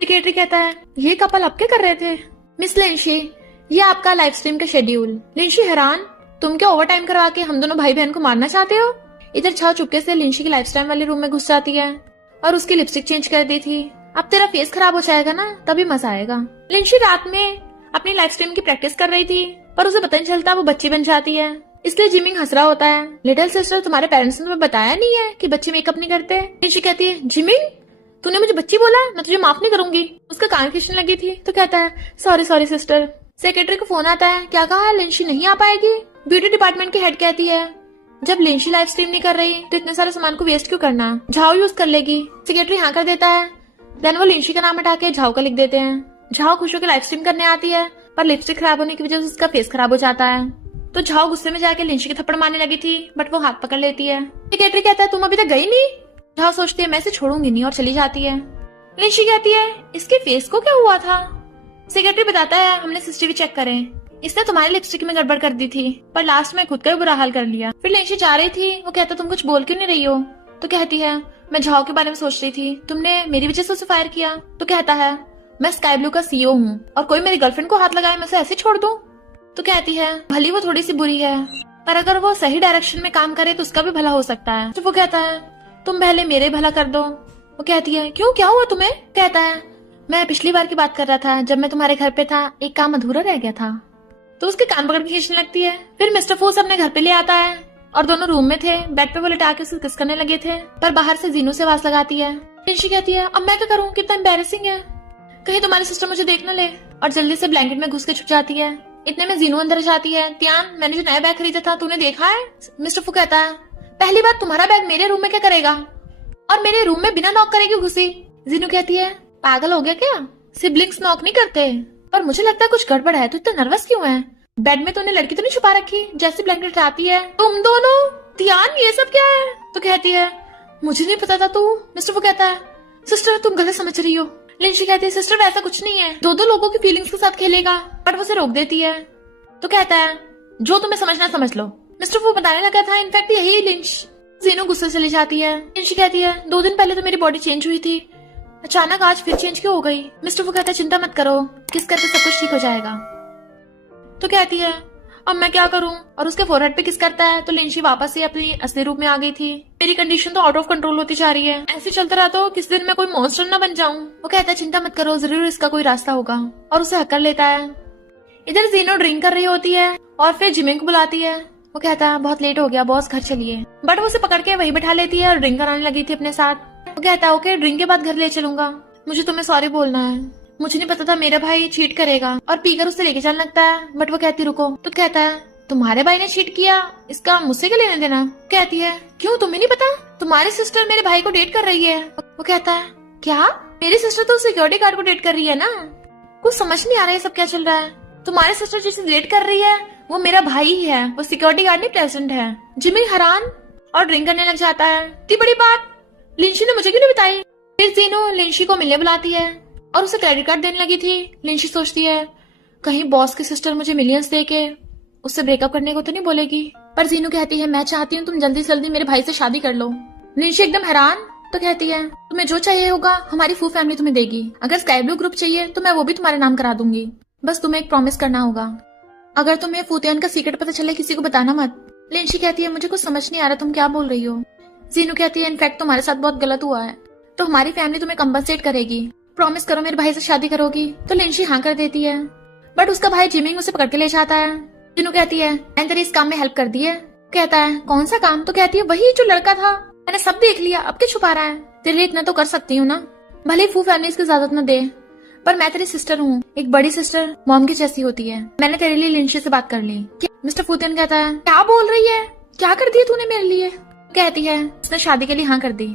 सेक्रेटरी कहता है ये कपल अब क्या कर रहे थे। मिस लिंशी ये आपका लाइव स्ट्रीम का शेड्यूल। लिंशी हैरान, तुम क्या ओवर टाइम करवा के हम दोनों भाई बहन को मारना चाहते हो। इधर छाव चुपके से लिंशी की लाइफ स्टाइल वाले रूम में घुस जाती है और उसकी लिपस्टिक चेंज कर दी थी। अब तेरा फेस खराब हो जाएगा ना, तभी मजा आएगा। लिंशी रात में अपनी लाइव स्ट्रीम की प्रैक्टिस कर रही थी, पर उसे पता नहीं चलता वो बच्ची बन जाती है, इसलिए जिमिंग हंस रहा होता है। लिटिल सिस्टर तुम्हारे पेरेंट्स ने तुम्हें बताया नहीं है कि बच्चे मेकअप नहीं करते। लिंशी कहती है जिमिंग तूने मुझे बच्ची बोला, मैं तुझे माफ नहीं करूंगी। उसका कान खींचने लगी थी तो कहता है सॉरी सिस्टर। सेक्रेटरी को फोन आता है, क्या कहा लिंशी नहीं आ पाएगी। ब्यूटी डिपार्टमेंट की हेड कहती है जब लिंशी लाइव स्ट्रीम नहीं कर रही तो इतने सारे सामान को वेस्ट क्यों करना, झाओ यूज कर लेगी। सेक्रेटरी हाँ कर देता है। देन वो लिंशी का नाम हटा के झाओ का लिख देते हैं। झाओ खुश होकर लाइव स्ट्रीम करने आती है, पर लिपस्टिक खराब होने की वजह से उसका फेस खराब हो जाता है। तो झाओ गुस्से में जाके लिंशी के थप्पड़ मारने लगी थी, बट वो हाथ पकड़ लेती है। सेक्रेटरी कहता है तुम अभी तक गई नहीं। झाओ सोचती है मैं इसे छोड़ूंगी नहीं, और चली जाती है। लिंशी कहती है इसके फेस को क्या हुआ था। सेक्रेटरी बताता है हमने सीसीटीवी चेक करे, इसने तुम्हारी लिपस्टिक में गड़बड़ कर दी थी, पर लास्ट में खुद का भी बुरा हाल कर लिया। फिर लिंशी जा रही थी, वो कहता तुम कुछ बोल क्यों नहीं रही हो। तो कहती है मैं झाओ के बारे में सोच रही थी, तुमने मेरी वजह से उसे फायर किया। तो कहता है मैं स्काई ब्लू का सीईओ हूँ, और कोई मेरी गर्लफ्रेंड को हाथ लगाए मैं उसे ऐसे छोड़ दूं। तो कहती है भली वो थोड़ी सी बुरी है, पर अगर वो सही डायरेक्शन में काम करे तो उसका भी भला हो सकता है। तो वो कहता है तुम पहले मेरे भला कर दो। वो कहती है क्यों क्या हुआ तुम्हें। कहता है मैं पिछली बार की बात कर रहा था, जब मैं तुम्हारे घर पे था एक काम अधूरा रह गया था। तो उसके कान पकड़ के खींचने लगती है। फिर मिस्टर फोर्स अपने घर पे ले आता है, और दोनों रूम में थे, बेड पे वो लिटा के उसे किस करने लगे थे, पर बाहर से जीनू से आवाज लगाती है। लिंशी कहती है अब मैं क्या करूँ, कितना एम्बैरेसिंग है, कहीं तुम्हारी सिस्टर मुझे देख न ले, और जल्दी से ब्लैंकेट में घुस के छुप जाती है। इतने में जीनू अंदर जाती है। त्यान मैंने जो नया बैग खरीदा था तूने देखा है। मिस्टर फू कहता है पहली बात तुम्हारा बैग मेरे रूम में क्या करेगा, और मेरे रूम में बिना नॉक करे क्यों घुसी। जीनू कहती है पागल हो गया क्या, सिबलिंग्स नॉक नहीं करते, पर मुझे लगता है कुछ गड़बड़ है, तू इतना नर्वस क्यों है। बेड में तूने लड़की तो नहीं छुपा रखी, जैसे ब्लैंकेट आती है तुम दोनों। ध्यान ये सब क्या है। तो कहती है मुझे नहीं पता था तू। मिस्टर वो कहता है सिस्टर तुम गलत समझ रही हो। लिंशी कहती है सिस्टर वैसा कुछ नहीं है, दो लोगों की फीलिंग्स के साथ खेलेगा, पर वो उसे रोक देती है। तो कहता है जो तुम्हें समझना समझ लो। मिस्टर वो बताने लगा था इनफैक्ट यही लिंच। जीनू गुस्से से चली जाती है। लिंशी कहती है 2 दिन पहले तो मेरी बॉडी चेंज हुई थी, अचानक आज फिर चेंज क्यों हो गई। मिस्टर वो कहता है चिंता मत करो, किस करके सब कुछ ठीक हो जाएगा। तो कहती है अब मैं क्या करूं, और उसके फोरहेड पे किस करता है। तो लिंशी वापस से अपनी असली रूप में आ गई थी। मेरी कंडीशन तो आउट ऑफ कंट्रोल होती जा रही है, ऐसे चलता रहा तो किस दिन मैं कोई मॉन्स्टर न बन जाऊं। वो कहता है चिंता मत करो, जरूर इसका कोई रास्ता होगा, और उसे हक कर लेता है। इधर जीनो ड्रिंक कर रही होती है और फिर जिमिंग को बुलाती है। वो कहता है बहुत लेट हो गया बॉस, घर चलिए। बट वो उसे पकड़ के वही बैठा लेती है और ड्रिंक कराने लगी थी अपने साथ। वो कहता है ओके, ड्रिंक के बाद घर ले चलूंगा, मुझे तुम्हें सॉरी बोलना है, मुझे नहीं पता था मेरा भाई चीट करेगा। और पीकर उससे लेके चलने लगता है। बट वो कहती रुको। तो कहता है तुम्हारे भाई ने चीट किया, इसका मुझसे क्या लेना देना। कहती है क्यों, तुम्हें नहीं पता तुम्हारी सिस्टर मेरे भाई को डेट कर रही है। वो कहता है क्या, मेरी सिस्टर तो सिक्योरिटी गार्ड को डेट कर रही है ना। कुछ समझ नहीं आ रहा है सब क्या चल रहा है। तुम्हारी सिस्टर जिसे डेट कर रही है वो मेरा भाई ही है, वो सिक्योरिटी गार्ड नहीं प्रेजेंट है। जिमी हैरान और ड्रिंक करने लग जाता है। इतनी बड़ी बात लिंशी ने मुझे क्यों नहीं बताई। फिर जीनो लिंशी को मिलने बुलाती है और उसे क्रेडिट कार्ड देने लगी थी। लिंशी सोचती है कहीं बॉस की सिस्टर मुझे मिलियंस दे के उससे ब्रेकअप करने को तो नहीं बोलेगी। पर जीनू कहती है मैं चाहती हूँ तुम जल्दी से जल्दी मेरे भाई से शादी कर लो। लिंशी एकदम हैरान तो कहती है तुम्हें जो चाहिए होगा हमारी फुल फैमिली तुम्हें देगी। अगर स्काई ब्लू ग्रुप चाहिए तो मैं वो भी तुम्हारे नाम करा दूंगी, बस तुम्हें एक प्रॉमिस करना होगा, अगर तुम्हें फूतियान का सीक्रेट पता चले किसी को बताना मत। लिंशी कहती है मुझे कुछ समझ नहीं आ रहा तुम क्या बोल रही हो। जीनू कहती है इनफैक्ट तुम्हारे साथ बहुत गलत हुआ है तो हमारी फैमिली तुम्हें कंपनसेट करेगी, प्रॉमिस करो मेरे भाई से शादी करोगी। तो लिंशी हाँ कर देती है। बट उसका भाई जिमिंग उसे पकड़ के ले जाता है। जीनू कहती है मैंने तेरी इस काम में हेल्प कर दी है। कहता है कौन सा काम। तो कहती है वही जो लड़का था, मैंने सब देख लिया, अब क्या छुपा रहा है। तेरे लिए इतना तो कर सकती हूँ ना, भले फू फैमिली इसकी इजाजत न दे, पर मैं तेरी सिस्टर हूँ, एक बड़ी सिस्टर मॉम की जैसी होती है। मैंने तेरे लिए लिंशी से बात कर ली। मिस्टर फूतियन कहता है क्या बोल रही है, क्या कर दिया तूने मेरे लिए। कहती है उसने शादी के लिए हाँ कर दी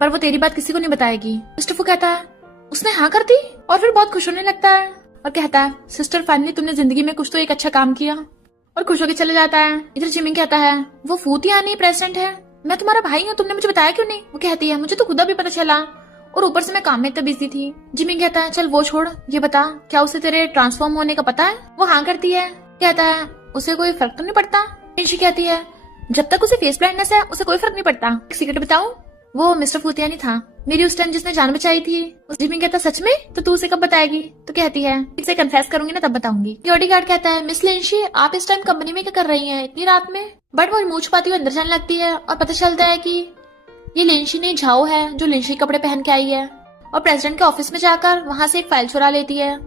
पर वो तेरी बात किसी को नहीं बताएगी। मिस्टर फू कहता है उसने हाँ कर दी और फिर बहुत खुश होने लगता है और कहता है सिस्टर फाइनली तुमने जिंदगी में कुछ तो एक अच्छा काम किया, और खुश होकर चले जाता है। इधर जिमिंग कहता है वो फूतियानी प्रेसिडेंट है, मैं तुम्हारा भाई हूँ, तुमने मुझे बताया क्यों नहीं। वो कहती है मुझे तो खुदा भी पता चला और ऊपर से मैं काम में इतना बिजी थी। जिमिंग कहता है चल वो छोड़, ये बता क्या उसे तेरे ट्रांसफॉर्म होने का पता है। वो हाँ करती है। कहता है उसे कोई फर्क तो नहीं पड़ता। लिंशी कहती है जब तक उसे फेस ब्लाइंडनेस है उसे कोई फर्क नहीं पड़ता। एक सीक्रेट बताऊं, वो मिस्टर फूतियानी था, मेरी उस टाइम जिसने जान बचाई थी। जिमिंग कहता सच में, तो तू उसे कब बताएगी। तो कहती है इसे कन्फेस करूंगी ना तब बताऊंगी। सिक्योरिटी गार्ड कहता है मिस लिंशी आप इस टाइम कंपनी में क्या कर रही हैं इतनी रात में। बट वो मुंह छुपाती हुई अंदर जाने लगती है और पता चलता है कि ये लिंशी नहीं झाओ है जो लिंशी कपड़े पहन के आई है और प्रेसिडेंट के ऑफिस में जाकर वहाँ से एक फाइल चुरा लेती है।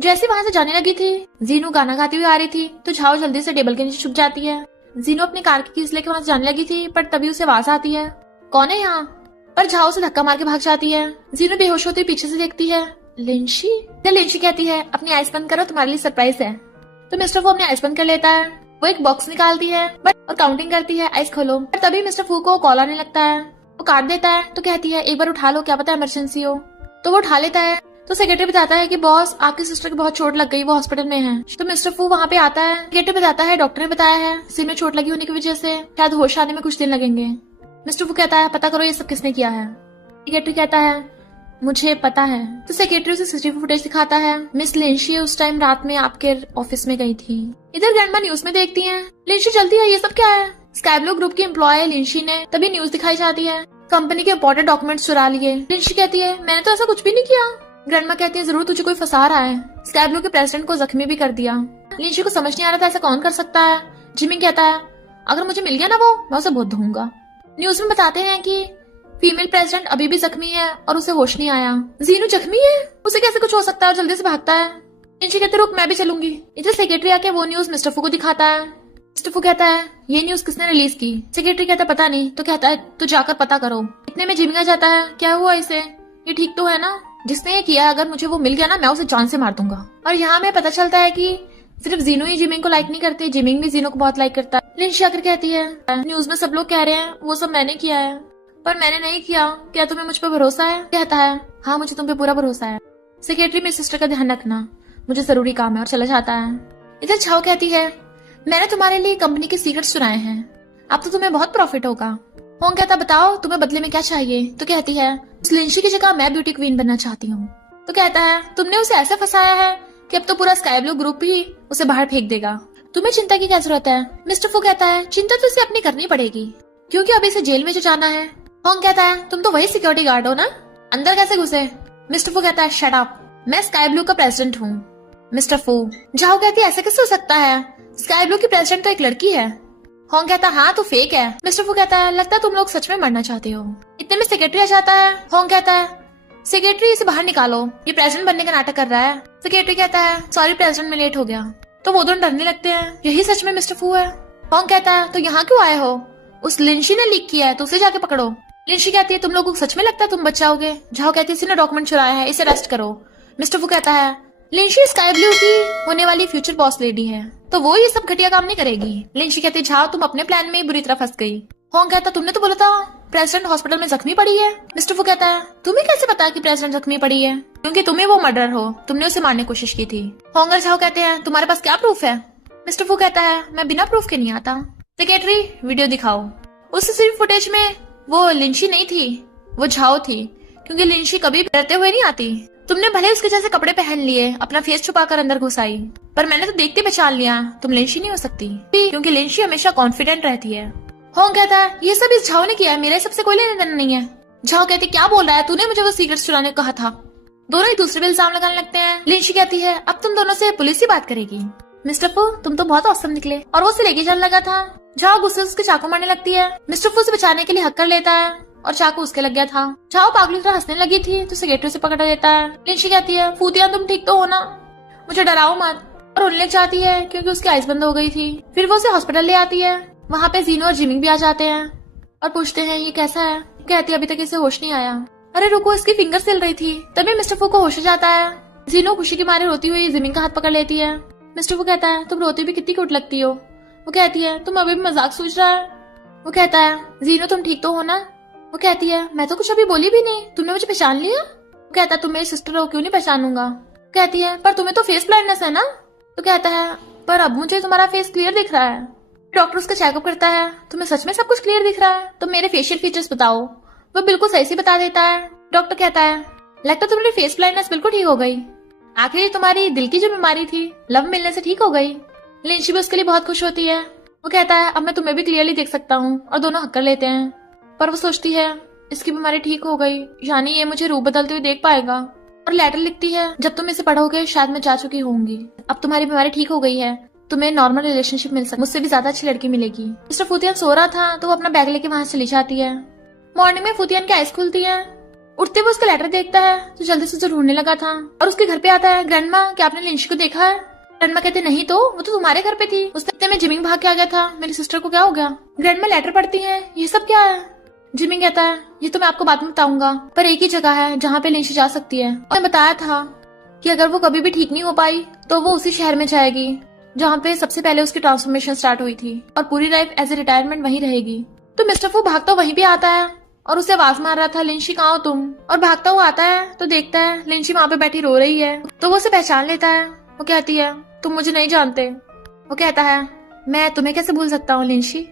जैसे वहाँ से जाने लगी थी जीनू गाना गाती हुई आ रही थी तो झाओ जल्दी से टेबल के नीचे छुप जाती है। जीनू अपनी कार की कीज लेके वहाँ से जाने लगी थी पर तभी उसे आवाज आती है कौन है यहाँ, पर झाओ से धक्का मार के भाग जाती है। जीनू बेहोश होती पीछे से देखती है लिंशी। लिंशी कहती है अपनी आइस बंद करो तुम्हारे लिए सरप्राइज है। तो मिस्टर फू अपनी आइस बंद कर लेता है। वो एक बॉक्स निकालती है और काउंटिंग करती है आइस खोलो। पर तभी मिस्टर फू को कॉल आने लगता है। वो काट देता है तो कहती है एक बार उठा लो क्या पता इमरजेंसी हो। तो वो उठा लेता है। तो सेक्रेटरी बताता है कि बॉस आपकी सिस्टर की बहुत चोट लग गई, वो हॉस्पिटल में है। तो मिस्टर फू वहाँ पे आता है। सेक्रेटरी बताता है डॉक्टर ने बताया है सिर में चोट लगी होने की वजह से शायद होश आने में कुछ दिन लगेंगे। मिस्टर फू कहता है पता करो ये सब किसने किया है। सेक्रेटरी कहता है मुझे पता है। तो सेक्रेटरी उसे सीसीटीवी फुटेज दिखाता है। मिस लिंशी उस टाइम रात में आपके ऑफिस में गई थी। इधर ग्रैंडमा न्यूज में देखती है लिंशी जल्दी है, ये सब क्या है। स्काई ब्लू ग्रुप की एम्प्लॉय लिंशी ने तभी न्यूज दिखाई जाती है कंपनी के इंपॉर्टेंट डॉक्यूमेंट्स चुरा लिए। लिंशी कहती है मैंने तो ऐसा कुछ भी नहीं किया। ग्रैंडमा कहती है जरूर तुझे कोई फंसा रहा है, स्काई ब्लू के प्रेसिडेंट को जख्मी भी कर दिया। लिंशी को समझ नहीं आ रहा था ऐसा कौन कर सकता है। जिमिंग कहता है अगर मुझे मिल गया ना वो मैं उसे बहुत धूंगा। न्यूज में बताते हैं कि फीमेल प्रेसिडेंट अभी भी जख्मी है और उसे होश नहीं आया। जीनू जख्मी है, उसे कैसे कुछ हो सकता है और जल्दी से भागता है। लिंशी कहते रुक मैं भी चलूंगी। इधर सेक्रेटरी आके वो न्यूज मिस्टर फू को दिखाता है। मिस्टर फू कहता है ये न्यूज किसने रिलीज की। सेक्रेटरी कहता है पता नहीं। तो कहता है तो जाकर पता करो। इतने में जिमिंग आ जाता है क्या हुआ इसे, ये ठीक तो है ना, जिसने ये किया अगर मुझे वो मिल गया ना मैं उसे जान से मार दूंगा। और यहाँ में पता चलता है कि सिर्फ जीनू ही जिमिंग को लाइक नहीं करते, जिमिंग भी जीनू को बहुत लाइक करता है। लिंशी आकर कहती है न्यूज में सब लोग कह रहे हैं वो सब मैंने किया है पर मैंने नहीं किया, क्या तुम्हें मुझ पर भरोसा है। कहता है हाँ मुझे तुम पे पूरा भरोसा है। सेक्रेटरी मेरी सिस्टर का ध्यान रखना, मुझे जरूरी काम है, और चला जाता है। इधर झाओ कहती है मैंने तुम्हारे लिए कंपनी के सीक्रेट्स चुराए हैं, अब तो तुम्हें बहुत प्रॉफिट होगा। होंग कहता बताओ तुम्हें बदले में क्या चाहिए। तो कहती है इस लिंशी की जगह मैं ब्यूटी क्वीन बनना चाहती हूँ। तो कहता है तुमने उसे ऐसे फंसाया है कि अब तो पूरा स्काई ब्लू ग्रुप ही उसे बाहर फेंक देगा, तुम्हें चिंता की क्या जरूरत है। मिस्टर फू कहता है चिंता तो उसे अपनी करनी पड़ेगी क्योंकि अभी इसे जेल में जो जाना है। होंग कहता है तुम तो वही सिक्योरिटी गार्ड हो ना, अंदर कैसे घुसे। मिस्टर फू कहता है शट अप, मैं स्काई ब्लू का प्रेसिडेंट हूँ। मिस्टर फू झाओ कहती है ऐसा कैसे हो सकता है, स्काई ब्लू की प्रेसिडेंट तो एक लड़की है। होंग कहता है हाँ तो फेक है। मिस्टर फू कहता है लगता है तुम लोग सच में मरना चाहते हो। इतने में सेक्रेटरी आ जाता है। होंग कहता है सेक्रेटरी इसे बाहर निकालो, ये प्रेसिडेंट बनने का नाटक कर रहा है। सेक्रेटरी कहता है सॉरी प्रेसिडेंट, मैं लेट हो गया। तो वो दोनों डरने लगते हैं, यही सच में मिस्टर फू है। होंग कहता है तो यहाँ क्यों आए हो? उस लिंशी ने लीक किया है तो उसे जाके पकड़ो। लिंशी कहती है तुम लोगों को सच में लगता है तुम बच जाओगे? झाओ कहती है इसने डॉक्यूमेंट चुराया है, इसे अरेस्ट करो। मिस्टर फू कहता है लिंशी स्काई ब्लू की होने वाली फ्यूचर बॉस लेडी है, तो वो ये सब घटिया काम नहीं करेगी। लिंशी कहती है झाओ तुम अपने प्लान में ही बुरी तरह फंस गई। होंग कहता तुमने तो बोला था प्रेसिडेंट हॉस्पिटल में जख्मी पड़ी है। मिस्टर फू कहता है तुम्हें कैसे पता कि प्रेसिडेंट जख्मी पड़ी है? क्योंकि तुम्हें वो मर्डर हो, तुमने उसे मारने की कोशिश की थी। होंग और झाओ कहते हैं तुम्हारे पास क्या प्रूफ है? मिस्टर फू कहता है मैं बिना प्रूफ के नहीं आता। सेक्रेटरी वीडियो दिखाओ। उस सीसीटीवी फुटेज में वो लिंशी नहीं थी, वो झाओ थी, क्योंकि लिंशी कभी डरते हुए नहीं आती। तुमने भले उसके जैसे कपड़े पहन लिए, अपना फेस छुपाकर अंदर घुस आई, पर मैंने तो देखते पहचान लिया तुम लिंशी नहीं हो सकती, क्योंकि लिंशी हमेशा कॉन्फिडेंट रहती है। होंग कहता है ये सब इस झाओ ने किया है, मेरे सबसे कोई लेना देना नहीं है। झाओ कहती क्या बोल रहा है, तूने मुझे वो सीक्रेट चुराने को कहा था। दोनों एक दूसरे पे इल्जाम लगाने लगते हैं। लिंशी कहती है अब तुम दोनों से पुलिस ही बात करेगी। मिस्टर फू तुम तो बहुत औसम निकले, और वो उसे लेके जाने लगा था। झाओ गुस्से से उसके चाकू मारने लगती है। मिस्टर फू से बचाने के लिए हक कर लेता है और चाकू उसके लग गया था। झाओ पागली तरह हंसने लगी थी तो सेक्रेटरी से पकड़ लेता है। लिंशी कहती है फूतिया तुम ठीक तो हो ना, मुझे डराओ मत, और रोने लग जाती है क्योंकि उसकी आइज बंद हो गई थी। फिर वो उसे हॉस्पिटल ले आती है। वहाँ पे जीनो और जिमिंग भी आ जाते हैं और पूछते हैं ये कैसा है। कहती है अभी तक इसे होश नहीं आया। अरे रुको, इसकी फिंगर सिल रही थी। तभी मिस्टर फू को होश आ जाता है। जीनो खुशी के मारे रोती हुई जिमिंग का हाथ पकड़ लेती है। मिस्टर फू कहता है तुम रोती भी कितनी क्यूट लगती हो। वो कहती है तुम अभी भी मजाक सोच रहा है। वो कहता है जीनो तुम ठीक तो हो ना। वो कहती है मैं तो कुछ अभी बोली भी नहीं, तुमने मुझे पहचान लिया। वो कहता है तुम मेरी सिस्टर हो, क्यों नहीं पहचानूंगा। कहती है पर तुम्हें तो फेस ब्लाइंडनेस है ना। तो कहता है पर अब मुझे तुम्हारा फेस क्लियर दिख रहा है। डॉक्टर उसका चेकअप करता है, तुम्हें सच में सब कुछ क्लियर दिख रहा है, तो मेरे फेशियल फीचर्स बताओ। वो बिल्कुल सही से बता देता है। डॉक्टर कहता है लगता है तुम्हारी फेस ब्लाइंडनेस बिल्कुल ठीक हो गई, आखिर तुम्हारी दिल की जो बीमारी थी लव मिलने से ठीक हो गई। लिंशी भी उसके लिए बहुत खुश होती है। वो कहता है अब मैं तुम्हें भी क्लियरली देख सकता हूँ, और दोनों हक कर लेते हैं। पर वो सोचती है इसकी बीमारी ठीक हो गई, यानी ये मुझे रूप बदलते हुए देख पाएगा। और लेटर लिखती है जब तुम इसे पढ़ोगे शायद मैं जा चुकी होंगी, अब तुम्हारी बीमारी ठीक हो गई है, तुम्हें नॉर्मल रिलेशनशिप मिल सकती, मुझसे भी ज्यादा अच्छी लड़की मिलेगी। मिस्टर फूतियन सो रहा था तो वो अपना बैग लेके वहां चली जाती है। मॉर्निंग में फूतियन की आइज खुलती है। उठते वो उसका लेटर देखता है तो जल्दी से उसे ढूंढने लगा था, और उसके घर पे आता है। ग्रैंडमा क्या आपने लिंशी को देखा है? ग्रैंडमा कहते नहीं तो वो तो तुम्हारे घर पे थी, उस हफ्ते में जिमिंग भाग के आ गया था, मेरी सिस्टर को क्या हो गया। ग्रैंडमा लेटर पढ़ती है, ये सब क्या है? जिमिंग कहता है ये तो मैं आपको बाद में बताऊंगा, पर एक ही जगह है जहाँ पे लिंशी जा सकती है। उसने बताया था कि अगर वो कभी भी ठीक नहीं हो पाई तो वो उसी शहर में जाएगी जहाँ पे सबसे पहले उसकी ट्रांसफॉर्मेशन स्टार्ट हुई थी, और पूरी लाइफ एज ए रिटायरमेंट वहीं रहेगी। तो मिस्टर फू भागता वहीं पे आता है और उसे आवाज मार रहा था लिंशी कहाँ हो तुम। और भागता हुआ आता है तो देखता है लिंशी वहाँ पे बैठी रो रही है, तो वो उसे पहचान लेता है। वो कहती है तुम मुझे नहीं जानते। वो कहता है मैं तुम्हें कैसे भूल सकता हूँ लिंशी।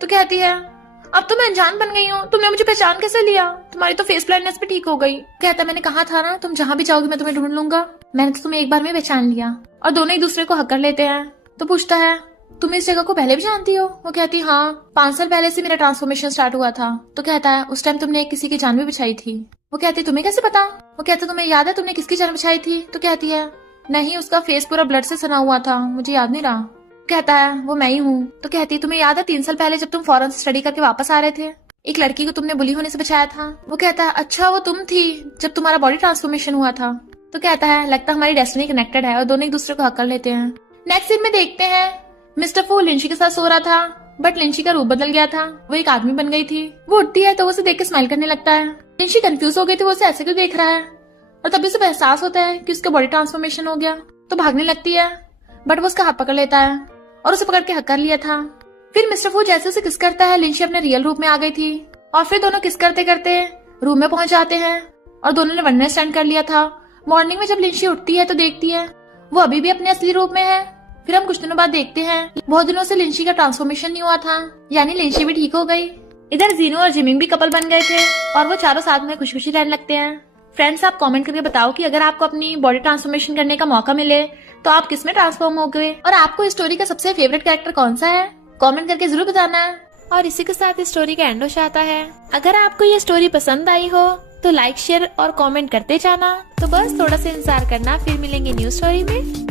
तो कहती है अब तो मैं अनजान बन गई हूँ, तुमने मुझे पहचान कैसे लिया, तुम्हारी तो फेस ब्लाइंडनेस भी ठीक हो गई। कहता मैंने कहा था ना तुम जहाँ भी जाओगी मैं तुम्हें ढूंढ लूंगा, मैंने तो तुम्हें एक बार में पहचान लिया। और दोनों एक दूसरे को हक कर लेते हैं। तो पूछता है तुम इस जगह को पहले भी जानती हो। वो कहती हाँ 5 साल पहले से मेरा ट्रांसफॉर्मेशन स्टार्ट हुआ था। तो कहता है उस टाइम तुमने किसी की जान भी बचाई थी। वो कहती तुम्हें कैसे पता। वो कहते तुम्हें याद है तुमने किसकी जान बचाई थी। तो कहती है नहीं उसका फेस पूरा ब्लड से सना हुआ था, मुझे याद नहीं रहा। कहता है वो मैं ही हूँ। तो कहती तुम्हें याद है 3 साल पहले जब तुम फॉरेन से स्टडी करके वापस आ रहे थे, एक लड़की को तुमने बुली होने से बचाया था। वो कहता है अच्छा वो तुम थी जब तुम्हारा बॉडी ट्रांसफॉर्मेशन हुआ था। तो कहता है लगता है हमारी डेस्टिनी कनेक्टेड है, और दोनों एक दूसरे को हक कर लेते हैं। नेक्स्ट सीन में देखते हैं मिस्टर फू लिंशी के साथ सो रहा था, बट लिंशी का रूप बदल गया था, वो एक आदमी बन गई थी। वो उठती है तो वो उसे देख के स्माइल करने लगता है। लिंशी कंफ्यूज हो गई थी वो उसे ऐसे क्यों देख रहा है, और तभी उसे एहसास होता है कि उसका बॉडी ट्रांसफॉर्मेशन हो गया। तो भागने लगती है, बट वो उसका हाथ पकड़ लेता है और उसे पकड़ के हक कर लिया था। फिर मिस्टर फू जैसे उसे किस करता है, लिंशी अपने रियल रूप में आ गई थी, और फिर दोनों किस करते करते रूम में पहुंच जाते हैं, और दोनों ने वन नाइट स्टैंड कर लिया था। मॉर्निंग में जब लिंशी उठती है तो देखती है वो अभी भी अपने असली रूप में है। फिर हम कुछ दिनों बाद देखते हैं बहुत दिनों से लिंशी का ट्रांसफॉर्मेशन नहीं हुआ था, यानी लिंशी भी ठीक हो गई। इधर जीनो और जिमिंग भी कपल बन गए थे, और वो चारों साथ में खुशी खुशी रहने लगते हैं। फ्रेंड्स आप कमेंट करके बताओ कि अगर आपको अपनी बॉडी ट्रांसफॉर्मेशन करने का मौका मिले तो आप किस में ट्रांसफॉर्म हो गए, और आपको इस स्टोरी का सबसे फेवरेट कैरेक्टर कौन सा है, कमेंट करके जरूर बताना। और इसी के साथ इस स्टोरी का एंड हो जाता है। अगर आपको ये स्टोरी पसंद आई हो तो लाइक शेयर और कमेंट करते जाना। तो बस थोड़ा सा इंतजार करना, फिर मिलेंगे न्यू स्टोरी में।